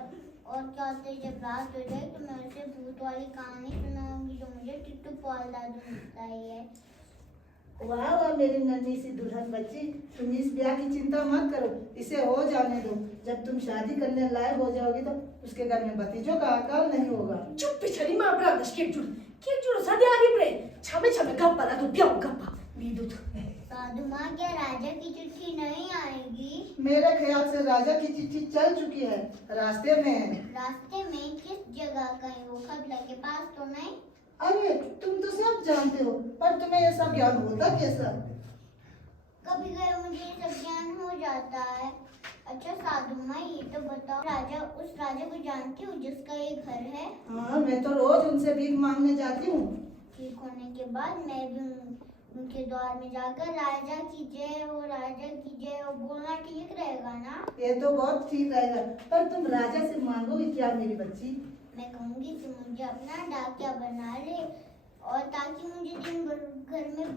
क्या होता है जब रात हो जाए तो मैं उसे भूत वाली कहानी सुनाऊंगी जो मुझे टिट्टू पाल दादू बताई है। वाह वाह मेरी नन्ही सी दुल्हन बच्ची, तुम इस ब्याह की चिंता मत करो, इसे हो जाने दो। जब तुम शादी करने लायक हो जाओगी तो उसके घर में भतीजों का अकाल नहीं होगा। चुप पिछड़ी मां ब्रादर्स के जुड़ सादे आगे बड़े छमे छमे गप्पा ला तो ब्याह गप्पा नीदुत। साधु माँ, क्या राजा की चिट्ठी नहीं आएगी? मेरे ख्याल से राजा की चिट्ठी चल चुकी है, रास्ते में है। रास्ते में किस जगह? कहीं वो खबला के पास तो नहीं? अरे तुम तो सब जानते हो, पर तुम्हें ये सब ज्ञान होता कैसा? कभी कभी मुझे ये सब ज्ञान हो जाता है। अच्छा साधु माँ, ये तो बताओ, उस राजा को जानती हूँ जिसका ये घर है? हाँ, मैं तो रोज उनसे भीख मांगने जाती हूँ। ठीक होने के बाद मैं भी उनके द्वार में जाकर राजा की जय हो, राजा की जय हो बोलना ठीक रहेगा ना? ये तो बहुत ठीक रहेगा, पर तुम राजा से मांगोगी क्या मेरी बच्ची? मैं कहूँगी कि मुझे अपना डाकिया बना ले और ताकि मुझे दिन भर घर में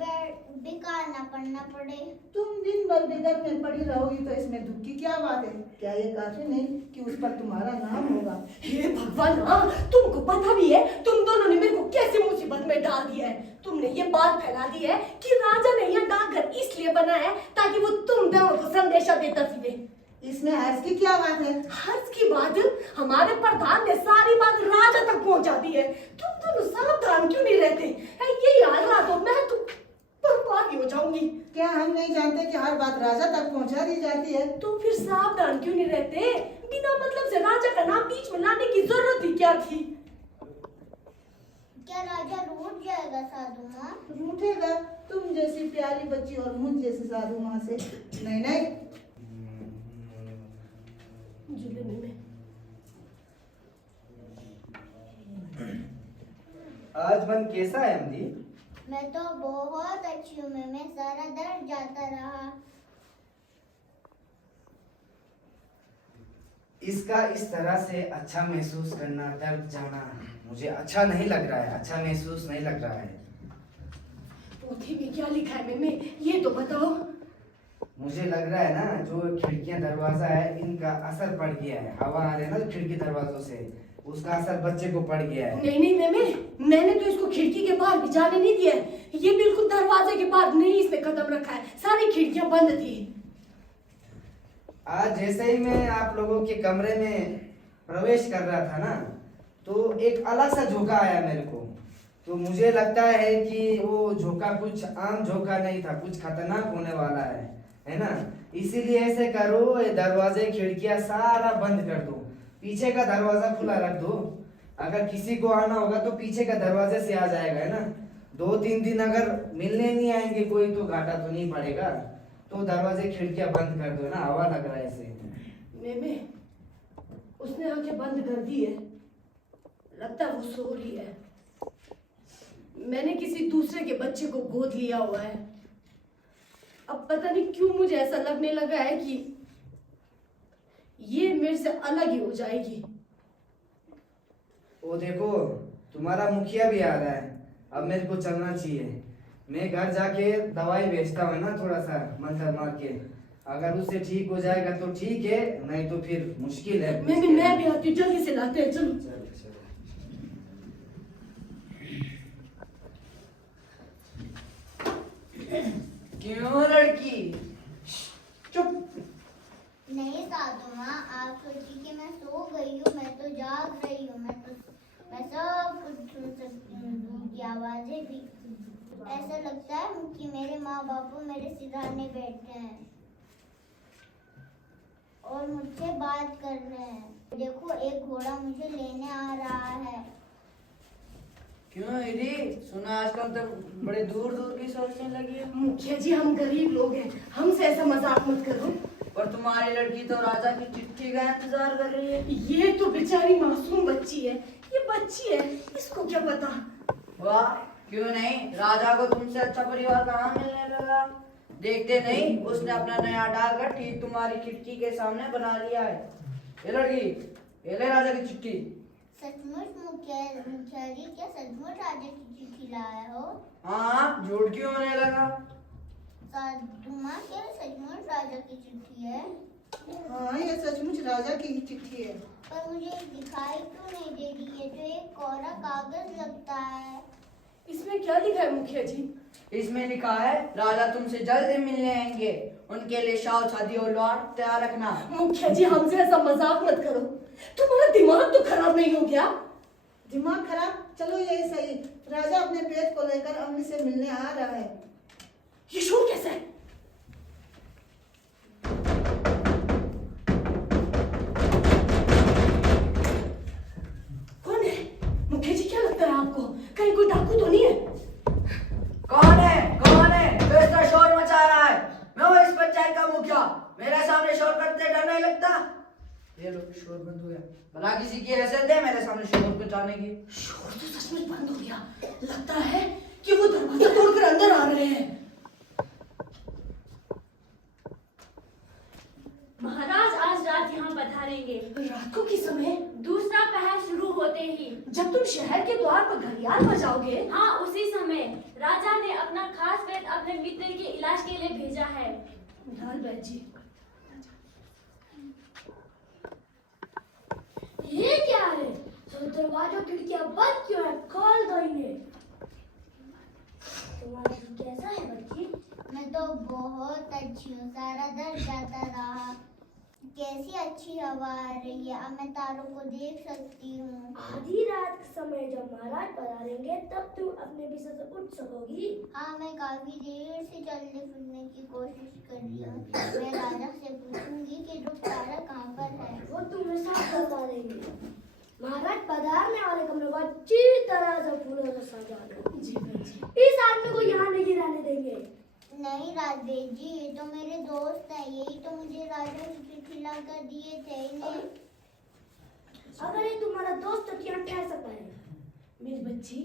बेकार ना पड़ना पड़े। तुम दिन भर बेघर में पड़ी रहोगी तो इसमें दुख की क्या बात है? क्या ये काफी नहीं कि उस पर तुम्हारा नाम होगा? हे भगवान, हाँ तुमको पता भी है तुम दोनों ने मेरे को कैसे मुसीबत में डाल दिया है। तुमने ये बात फैला दी है कि राजा ने यह डाकघर इसलिए बना है ताकि वो तुम दोनों को संदेशा देता फिरे। इसमें हर्ष की क्या बात है? हर्ष की बात हमारे प्रधान ने सारी बात राजा तक पहुंचा दी है। तुम दोनों सावधान क्यों नहीं रहते? यही हाल रहा तो मैं तो बर्बाद हो जाऊंगी। क्या हम नहीं जानते कि हर बात राजा तक पहुंचा दी जाती है? तो फिर सावधान क्यों नहीं रहते? बिना मतलब से राजा का नाम बीच में लाने की जरूरत ही क्या थी? क्या राजा रूठ जाएगा साधु माँ? रूठेगा तुम जैसी प्यारी बच्ची और मुझ जैसी साधु माँ से? नहीं नहीं, जुलमी में आज मन कैसा है अम्मी? मैं तो बहुत अच्छी हूँ। मैं सारा दर्द जाता रहा। इसका इस तरह से अच्छा महसूस करना, दर्द जाना मुझे अच्छा नहीं लग रहा है, अच्छा महसूस नहीं लग रहा है। पोथी में क्या लिखा है मैं ये तो बताओ। मुझे लग रहा है ना जो खिड़कियां दरवाजा है इनका असर पड़ गया है। हवा आ रही है ना खिड़की दरवाजों से, उसका असर बच्चे को पड़ गया है। नहीं मैंने तो इसको खिड़की के बाहर भी जाने नहीं दिया है। ये बिल्कुल दरवाजे के बाहर नहीं इसने कदम रखा है, सारी खिड़कियां बंद थी। आज जैसे ही मैं आप लोगों के कमरे में प्रवेश कर रहा था ना तो एक अलग सा झोंका आया मेरे को। तो मुझे लगता है कि वो झोंका कुछ आम झोंका नहीं था, कुछ खतरनाक होने वाला है ना। इसीलिए ऐसे करो, ये दरवाजे खिड़कियां सारा बंद कर दो पीछे का दरवाजा खुला रख दो, अगर किसी को आना होगा तो पीछे का दरवाजे से आ जाएगा, है ना। 2-3 दिन अगर मिलने नहीं आएंगे कोई तो घाटा तो नहीं पड़ेगा, तो दरवाजे खिड़कियां बंद कर दो, है ना, हवा लग रहा है ऐसे। मेमे, उसने आंखें बंद कर दी है, लगता है वो सो रही है। मैंने किसी दूसरे के बच्चे को गोद लिया हुआ है। अब पता नहीं क्यों मुझे ऐसा लगने लगा है कि ये मेरे से अलग ही हो जाएगी। वो देखो, तुम्हारा मुखिया भी आ रहा है, अब मेरे को चलना चाहिए। मैं घर जाके दवाई भेजता हूँ ना, थोड़ा सा मंत्र मार के, अगर उससे ठीक हो जाएगा तो ठीक है, नहीं तो फिर मुश्किल है। मैं भी आती हूँ, जल्दी से लाते हैं, चलो। चलो चलो। क्यों लड़की, चुप। नहीं साधु माँ, आप सोची कि मैं सो गई हूँ, मैं तो जाग रही हूँ। मैं सब कुछ सुन सकती हूँ, दूध की आवाजें भी। ऐसा लगता है कि मेरे माँ बापू मेरे सिरहाने बैठे हैं और मुझसे बात कर रहे हैं। देखो, एक घोड़ा मुझे लेने आ रहा है। क्यों इरी, सुना आजकल तो बड़े दूर दूर की सोचने लगी है। मुखिया जी, हम गरीब लोग हैं, हमसे ऐसा मजाक मत करो। पर तुम्हारी लड़की तो राजा की चिट्ठी का इंतजार कर रही है। ये तो बेचारी मासूम बच्ची है, ये बच्ची है, इसको क्या पता। वाह, क्यों नहीं, राजा को तुमसे अच्छा परिवार कहाँ मिलने लगा। देखते नहीं, उसने अपना नया डाकघर ठीक तुम्हारी खिड़की के सामने बना लिया है। ये लड़की, ये ले राजा की चिट्ठी। सचमुच मुखिया जी, क्या सचमुच राजा की चिट्ठी लाए हो? हाँ, झूठ क्यों होने लगा। साधु माँ, क्या सचमुच राजा की चिट्ठी है? हाँ, ये सचमुच राजा की ही चिट्ठी है। पर मुझे दिखाई क्यों नहीं दे रही है? जो एक कोरा कागज लगता है। इसमें क्या लिखा है मुखिया जी? इसमें लिखा है, राजा तुमसे जल्द ही मिलने आएंगे, उनके लिए शाल शादी और लौट तैयार रखना। मुखिया जी, हमसे ऐसा मजाक मत करो, तुम्हारा दिमाग तो खराब नहीं हो गया? दिमाग खराब? चलो यही सही, राजा अपने पेट को लेकर अम्मी से मिलने आ रहा है। ये शोर कैसा है? कौन है? मुखिया जी, क्या लगता है आपको, कहीं कोई डाकू तो नहीं है? कौन है, कौन है जो इतना शोर मचा रहा है? मैं हूँ इस पंचायत का मुखिया, मेरे सामने शोर करते डर नहीं लगता। ये लो, शोर बंद हो गया। भला किसी की हैसियत है मेरे सामने शोर मचाने की? शोर तो सचमुच बंद हो गया, लगता है कि वो दरवाजा तोड़कर अंदर आ रहे हैं। महाराज आज रात यहाँ पधारेंगे। रात को किस समय? दूसरा पहर शुरू होते ही। जब तुम शहर के द्वार पर घड़ियाल बजाओगे? हाँ, उसी समय राजा ने अपना खास वैद्य अपने मित्र के इलाज के लिए भेजा है। लाल बैद जी, ये क्या है? सब दरवाजा खिड़कियां बंद क्यों है? खोल दो इन्हें। तुम्हारा दिन कैसा है बच्ची? मैं तो बहुत अच्छी हूँ, सारा दर्द जाता रहा। कैसी अच्छी हवा आ रही है, अब मैं तारों को देख सकती हूँ। आधी रात के समय जब महाराज पधारेंगे तब तुम अपने बिस्तर से उठ सकोगी। हाँ, मैं काफी देर से चलने फिरने की कोशिश कर रही हूँ। मैं राजा से पूछूंगी कि ध्रुव तारा कहाँ पर है। वो तुम्हें साफ बता देंगे। महाराज पधारने वाले कमरे को अच्छी तरह से फूलों से सजा दो। जी बैद जी। इस आदमी को यहाँ नहीं रहने देंगे। नहीं राजवेद जी, ये तो मेरे दोस्त हैं, यही तो मुझे राजा की चिट्ठी ला कर दिए थे इन्हें। अगर ये तुम्हारा दोस्त तो यहाँ ठहर सकता है। मेरी बच्ची,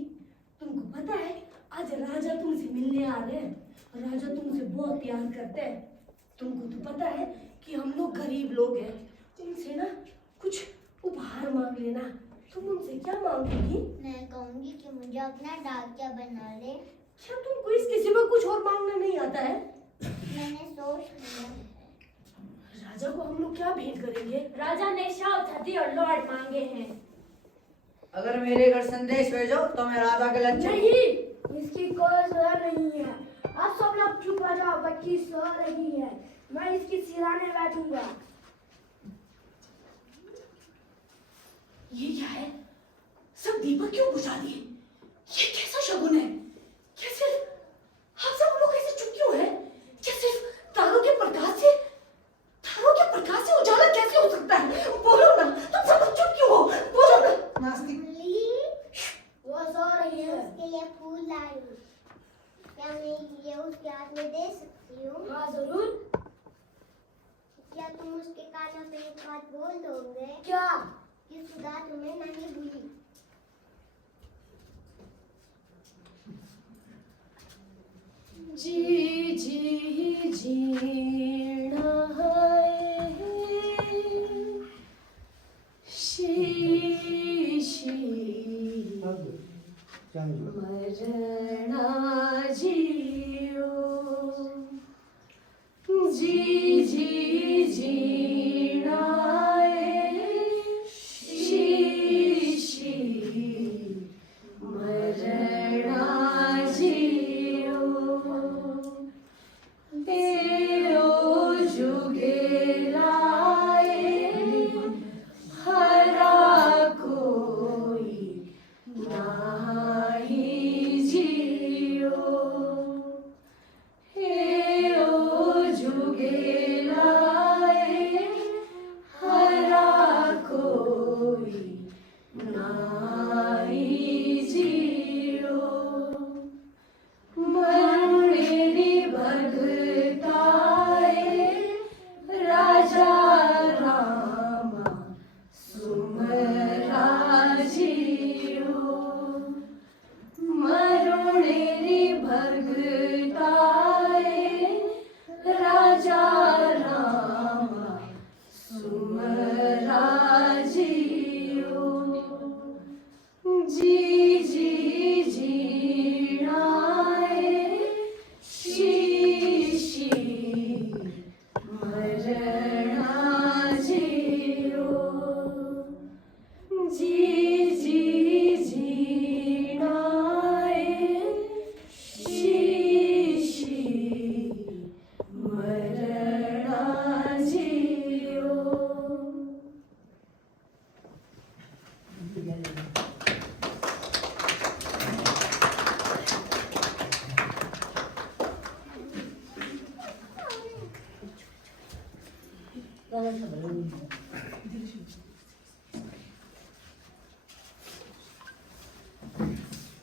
तुमको पता है आज राजा तुमसे मिलने आ रहे हैं, राजा तुमसे बहुत प्यार करते हैं। तुमको तो पता है कि हम लोग गरीब लोग हैं, उनसे ना कुछ उपहार मांग लेना। तुम उनसे क्या मांगोगी? मैं कहूंगी कि मुझे अपना डाकिया बना ले। क्या तुमको इसके सिवा कुछ और मांगना नहीं आता है? मैंने सोच लिया। राजा को हम लोग क्या भेंट करेंगे? राजा ने शाल छाती और लौट मांगे हैं। अगर मेरे घर संदेश भेजो तो मैं राजा के लज्जे। नहीं, इसकी कोई जरूरत नहीं है। आप सब लोग चुप हो जाओ, बच्ची सो रही है। मैं इसकी सिराने बैठूंगा। ये क्या है? सब दीपक क्यों बुझा दिए? ये कैसा शगुन है? कैसे हम सब लोग ऐसे चुप क्यों हैं? क्या सिर्फ तारों के प्रकाश से उजाला कैसे हो सकता है? बोलो ना, तुम सब ये उसके हाथ में दे सकती हूँ? हाँ जरूर। क्या तुम उसके कानों पे एक बात बोल दोगे क्या? कि सुधा तुम्हें नहीं भूली? जी जी जीना है शीशी मरना जियो जी जी जीना है शीशी मरना जियो ओ जुगे लाए हरा कोई नाही जियो ओ जुगे लाए हरा कोई नाही जियो मरुड़ेरी भगताए राजा रामा सुमरा जियो मरुड़ेरी भगताए राजा रामा सुमरा जियो जी जी जीना है शीशी मरना जियो जी जी जीना है शीशी मरना जियो।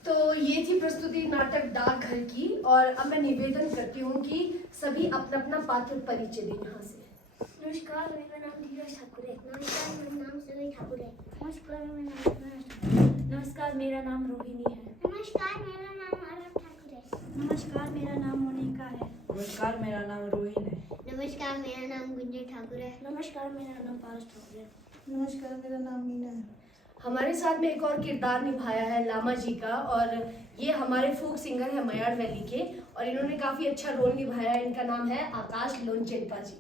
तो ये थी प्रस्तुति नाटक डाकघर की और अब मैं निवेदन करती हूँ कि सभी अपना अपना पात्र परिचय दें यहाँ से। नमस्कार, मेरा नाम धीरज ठाकुर है। नमस्कार, मेरा नाम समीर ठाकुर है। नमस्कार, मेरा नाम नमस्कार, मेरा नाम रोहिणी है। नमस्कार, मेरा नाम आरव ठाकुर है। नमस्कार, मेरा नाम मोनिका है। नमस्कार, मेरा नाम रोहिन है। नमस्कार, मेरा नाम गुंजन ठाकुर है। नमस्कार, मेरा नाम पारस ठाकुर है। नमस्कार, मेरा नाम मीना है। हमारे साथ में एक और किरदार निभाया है लामा जी का और ये हमारे फोक सिंगर है मयाड़ वैली के और इन्होंने काफी अच्छा रोल निभाया है। इनका नाम है आकाश लोनचेपा जी।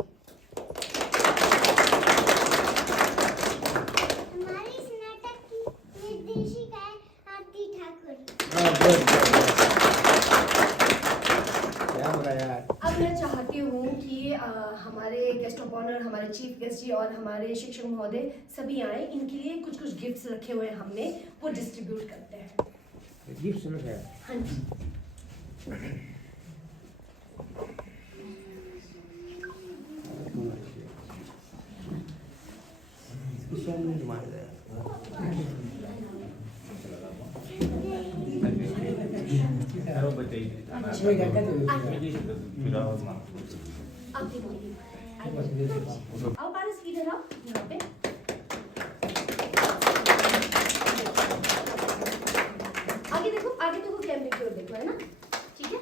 हमारे इस नाटक की निर्देशिका है आरती ठाकुर। क्या हो रहा है यार? अब मैं चाहती हूँ कि हमारे गेस्ट ऑफ ऑनर, हमारे चीफ गेस्ट जी और हमारे शिक्षक महोदय सभी आए। इनके लिए कुछ कुछ गिफ्ट्स रखे हुए हैं हमने, वो डिस्ट्रीब्यूट करते हैं। गिफ्ट रखा है? हाँ जी। आप देखो, आओ पारस इधर आओ, यहाँ पे आगे देखो कैमरे की ओर देखो, है ना? ठीक है,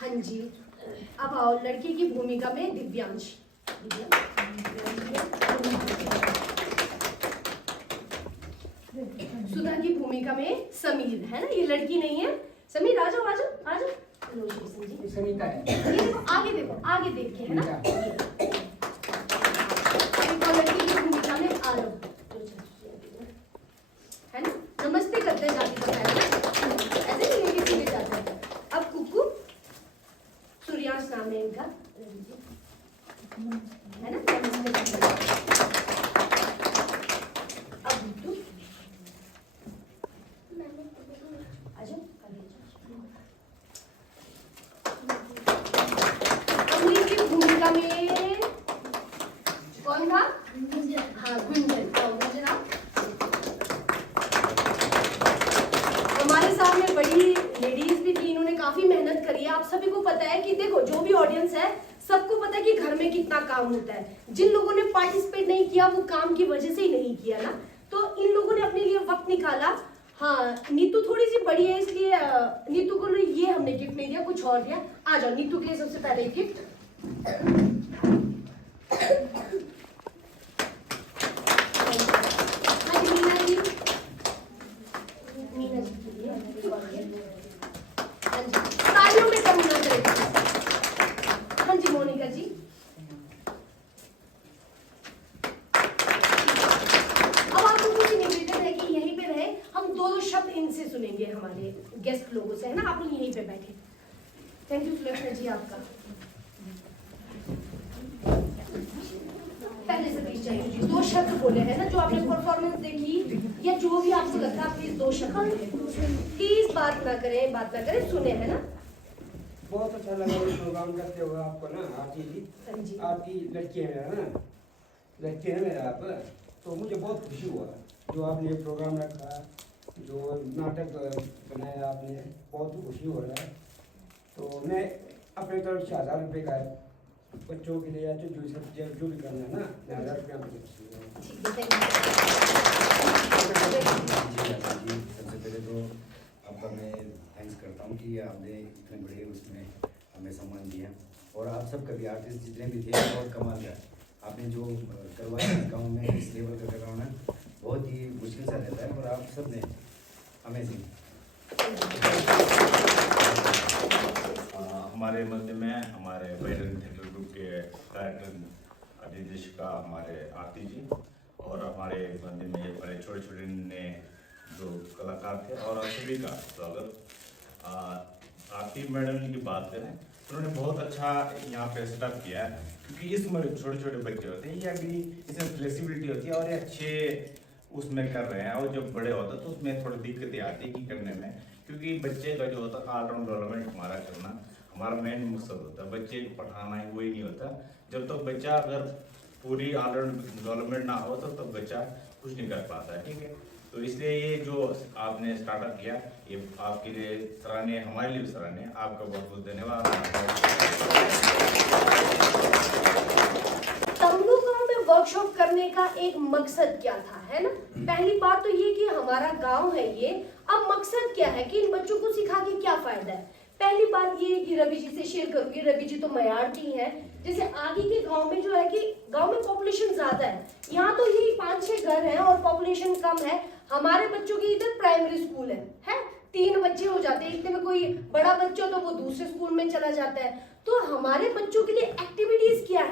हाँ जी। अब आओ लड़की की भूमिका में दिव्यांश। सुधा की भूमिका में समीर, है ना? ये लड़की नहीं है। समीर आ जाओ, आ जाओ, आ जाओ। समीता है। ये देखो, आगे देख के, है ना? एक और लड़की की भूमिका में आरव, है ना? नमस्ते करते हैं जाति का, है ना? ऐसे नहीं है कि सीधे जाते हैं। अब कुकू, सूर्यांश नाम है इनका, है ना? नमस्ते करते हैं। अब बिट्टू, आ जाओ। अमरीक की भूमिका में कौन था? काफी मेहनत करी है। आप सभी को पता है कि देखो जो भी ऑडियंस है सबको पता है कि घर में कितना काम होता है। जिन लोगों ने पार्टिसिपेट नहीं किया वो काम की वजह से ही नहीं किया ना, तो इन लोगों ने अपने लिए वक्त निकाला। हाँ, नीतू थोड़ी सी बड़ी है इसलिए नीतू को ये हमने गिफ्ट नहीं दिया, कुछ और दिया। आ जाओ, नीतू के लिए सबसे पहले गिफ्ट। हाँ जी मीना जी, मीना जी के लिए। हाँ जी, तालियों में कम ना करें। हाँ जी मोनिका जी। अब आप लोगों से निवेदन है कि यहीं पे रहे, हम दो शब्द इनसे सुनेंगे, हमारे गेस्ट लोगों से, है ना। आप लोग यहीं पे बैठे। थैंक यू सुलक्षणा जी आपका। पहले से प्लीज चाहिए जी, दो शब्द बोले हैं ना, जो आपने परफॉर्मेंस देखी या जो भी आपको लगता है, प्लीज दो शब्द बोले। प्लीज बात ना करें, सुने, है ना। बहुत अच्छा लगा ये प्रोग्राम करते हुए आपको ना, आरती हाँ जी। जी। आपकी लड़की है ना, लड़की है मेरा आप, तो मुझे बहुत खुशी हुआ जो आपने ये प्रोग्राम रखा, जो नाटक बनाया आपने, बहुत खुशी हो रहा है। तो मैं अपने तरफ से 1000 रुपये का बच्चों के लिए या जो भी करना है ना, मैं 1000 रुपये आपको सबसे पहले तो आपका मैं थैंक्स करता हूँ कि आपने इतने बड़े उसमें हमें सम्मान दिया, और आप सब कभी आर्टिस्ट जितने भी थे बहुत कमाल का आपने जो करवाया गाँव में, इस लेवल का करवाना बहुत ही मुश्किल सा रहता है, और आप सब ने अमेजिंग। हमारे मध्य में हमारे वाइब्रेंट थिएटर ग्रुप के डायरेक्टर निर्देशिका हमारे आरती जी, और हमारे मध्य में बड़े छोटे छोटे ने जो कलाकार थे, और आप सभी का स्वागत। आरती मैडम की बात करें तो उन्होंने बहुत अच्छा यहाँ पे सेटअप किया है, क्योंकि इसमें छोटे छोटे बच्चे होते हैं, ये अभी इसमें फ्लेक्सिबिलिटी होती है और ये अच्छे उसमें कर रहे हैं, और जब बड़े होते हैं तो उसमें थोड़ी दिक्कतें आती है कि करने में, क्योंकि बच्चे का जो होता है ऑलराउंड डेवलपमेंट हमारा करना हमारा मेन मकसद होता है। बच्चे को पढ़ाना ही वही नहीं होता, जब तक बच्चा अगर पूरी ऑलराउंड डेवलपमेंट ना हो तो तब बच्चा कुछ नहीं कर पाता है, ठीक है। तो इसलिए ये जो आपने स्टार्टअप किया ये आपके लिए सराहनीय, हमारे लिए भी सराहनीय। आपका बहुत बहुत धन्यवाद। तमलू गांव में वर्कशॉप करने का एक मकसद क्या था, है ना। पहली बात तो ये कि हमारा गांव है ये, अब मकसद क्या है कि इन बच्चों को सिखा के क्या फायदा है। पहली बात ये कि रवि जी से शेयर करूंगी, रवि जी तो मयाड़ की हैं। जैसे आगे के गांव में जो है कि गांव में पॉपुलेशन ज्यादा है, यहाँ तो यही 5-6 घर हैं और पॉपुलेशन कम है। हमारे बच्चों की इधर प्राइमरी स्कूल है 3 बच्चे हो जाते हैं, इतने में कोई बड़ा बच्चा तो वो दूसरे स्कूल में चला जाता है। तो हमारे बच्चों के लिए एक्टिविटीज क्या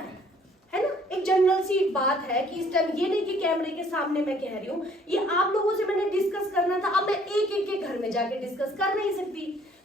है ना। एक जनरल सी बात है कि इस टाइम ये नहीं कि कैमरे के सामने मैं कह रही हूँ, ये आप लोगों से मैंने डिस्कस करना था। अब मैं एक एक के घर में जाके डिस्कस कर नहीं सकती,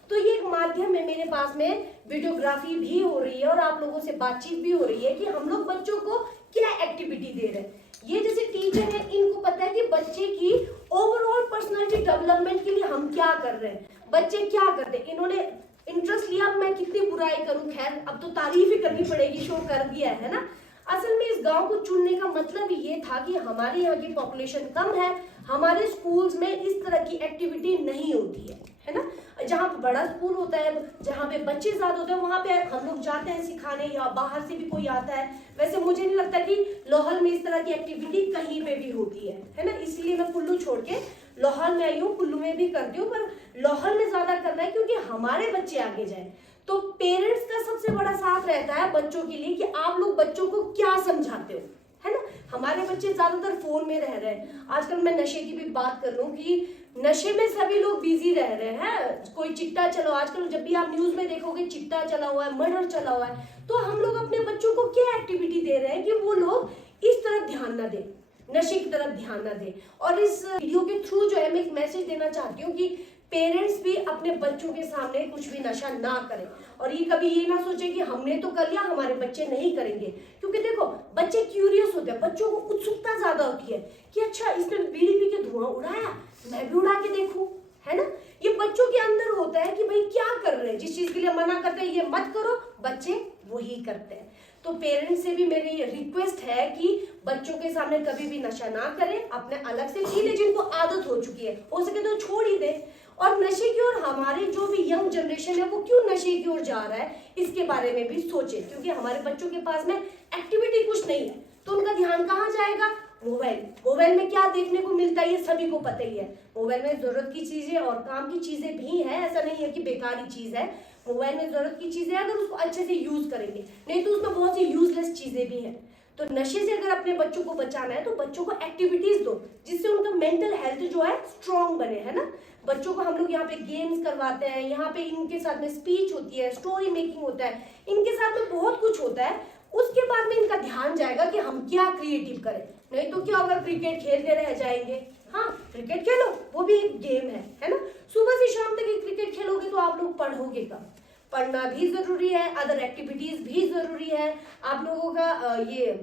तो ये एक माध्यम है, मेरे पास में वीडियोग्राफी भी हो रही है और आप लोगों से बातचीत भी हो रही है कि हम लोग बच्चों को क्या एक्टिविटी दे रहे हैं। ये जैसे टीचर है इनको पता है कि बच्चे की ओवरऑल पर्सनालिटी डेवलपमेंट के लिए हम क्या कर रहे हैं, बच्चे क्या करते हैं। इन्होंने इंटरेस्ट लिया, अब मैं कितनी बुराई करूं, खैर अब तो तारीफ ही करनी पड़ेगी, शो कर दिया है ना। असल में इस गांव को चुनने का मतलब ये था कि हमारे यहाँ की पॉपुलेशन कम है, हमारे स्कूल्स में इस तरह की एक्टिविटी नहीं होती है ना। जहाँ पे बड़ा स्कूल होता है, जहाँ पे बच्चे ज्यादा होते हैं, वहाँ पे हम लोग जाते हैं सिखाने, या बाहर से भी कोई आता है। वैसे मुझे नहीं लगता कि लोहल में इस तरह की एक्टिविटी कहीं पे भी होती है ना। इसलिए मैं कुल्लू छोड़ के लोहल में आई हूँ, कुल्लू में भी करती हूँ, पर लोहल में ज्यादा करना है क्योंकि हमारे बच्चे आगे जाए। तो पेरेंट्स का सबसे बड़ा साथ रहता है बच्चों के लिए कि आप लोग बच्चों को क्या समझाते हो, है ना। हमारे बच्चे ज्यादातर फोन में रह रहे हैं। आजकल मैं नशे की भी बात कर लूं कि नशे में सभी लोग बिजी रह रहे हैं। कोई चिट्टा चलो, आजकल जब भी आप न्यूज में देखोगे चिट्टा चला हुआ है, मर्डर चला हुआ है। तो हम लोग अपने बच्चों को क्या एक्टिविटी दे रहे हैं कि वो लोग इस तरफ ध्यान ना दें, नशे की तरफ ध्यान ना दें। और इस वीडियो के थ्रू जो है मैं एक मैसेज देना चाहती हूँ कि पेरेंट्स भी अपने बच्चों के सामने कुछ भी नशा ना करें, और ये कभी ये ना सोचे कि हमने तो कर लिया हमारे बच्चे नहीं करेंगे। क्योंकि देखो बच्चे क्यूरियस होते हैं, बच्चों को उत्सुकता ज्यादा होती है कि अच्छा इसने बीड़ी पी के धुआं उड़ाया, मैं भी उड़ा के देखूं, है ना। ये बच्चों के अंदर होता है कि भाई क्या कर रहे हैं, जिस चीज के लिए मना करते हैं ये मत करो, बच्चे वही करते हैं। तो पेरेंट्स से भी मेरी रिक्वेस्ट है कि बच्चों के सामने कभी भी नशा ना करें, अपने अलग से पी ले, जिनको आदत हो चुकी है हो सके तो छोड़ ही दें। और नशे की ओर हमारे जो भी यंग जनरेशन है वो क्यों नशे की ओर जा रहा है इसके बारे में भी सोचें, क्योंकि हमारे बच्चों के पास में एक्टिविटी कुछ नहीं है तो उनका ध्यान कहाँ जाएगा? मोबाइल में क्या देखने को मिलता है ये सभी को पता ही है। मोबाइल में जरूरत की चीजें और काम की चीजें भी हैं, ऐसा नहीं है कि बेकार ही चीज है। मोबाइल में जरूरत की चीजें अगर उसको अच्छे से यूज करेंगे, नहीं तो उसमें बहुत सी यूजलेस चीजें भी हैं। तो नशे से अगर अपने बच्चों को बचाना है तो बच्चों को एक्टिविटीज दो जिससे उनका मेंटल हेल्थ जो है स्ट्रांग बने, है ना। बच्चों को हम लोग यहाँ पे गेम्स करवाते हैं, यहाँ पे इनके साथ में स्पीच होती है, स्टोरी मेकिंग होता है, इनके साथ में बहुत कुछ होता है। उसके बाद में इनका ध्यान जाएगा कि हम क्या क्रिएटिव करें, नहीं तो क्या अगर क्रिकेट खेलते रह जाएंगे। हाँ, क्रिकेट खेलो, वो भी एक गेम है ना। सुबह से शाम तक क्रिकेट खेलोगे तो आप लोग पढ़ोगे कब? पढ़ना भी जरूरी है, अदर एक्टिविटीज भी जरूरी है, आप लोगों का ये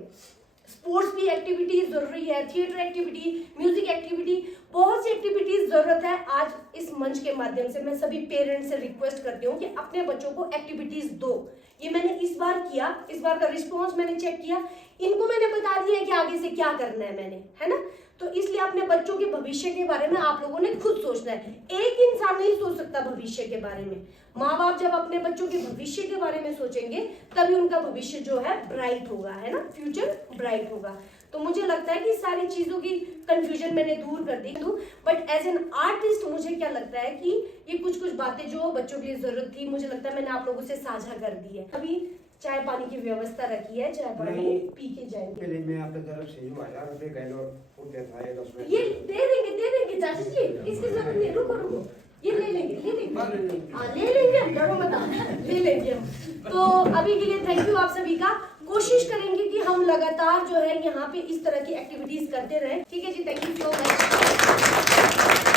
स्पोर्ट्स भी एक्टिविटीज जरूरी है, थिएटर एक्टिविटी, म्यूजिक एक्टिविटी, बहुत सी एक्टिविटीज जरूरत है। आज इस मंच के माध्यम से मैं सभी पेरेंट्स से रिक्वेस्ट करती हूँ कि अपने बच्चों को एक्टिविटीज दो। ये मैंने इस बार किया, इस बार का रिस्पॉन्स मैंने चेक किया, इनको मैंने बता दिया है कि आगे से क्या करना है मैंने, है ना। तो इसलिए अपने बच्चों के भविष्य के बारे में आप लोगों ने खुद सोचना है। एक इंसान नहीं सोच सकता भविष्य के बारे में। माँ बाप जब अपने बच्चों के भविष्य के बारे में सोचेंगे तभी उनका भविष्य जो है ब्राइट होगा, है ना, फ्यूचर ब्राइट होगा। तो मुझे लगता है कि सारी चीजों की कंफ्यूजन मैंने दूर कर दी। बट एज एन आर्टिस्ट मुझे क्या लगता है कि ये कुछ बातें जो बच्चों के लिए जरूरत थी, मुझे लगता है मैंने आप लोगों से साझा कर दी है। अभी चाय पानी की व्यवस्था रखी है, चाय पानी पी के जाएंगे। पहले मैं आपकी तरफ से जो 1000 रुपए कह लो वो देता है 10 मिनट। ये दे देंगे चाची जी, इसकी जरूरत नहीं, रुको ये ले लेंगे हाँ ले लेंगे हम, डरो मत, ले लेंगे हम। तो अभी के लिए थैंक यू आप सभी का। कोशिश करेंगे कि हम लगातार जो है यहाँ पे इस तरह की एक्टिविटीज करते रहें। ठीक है जी, थैंक यू सो मच।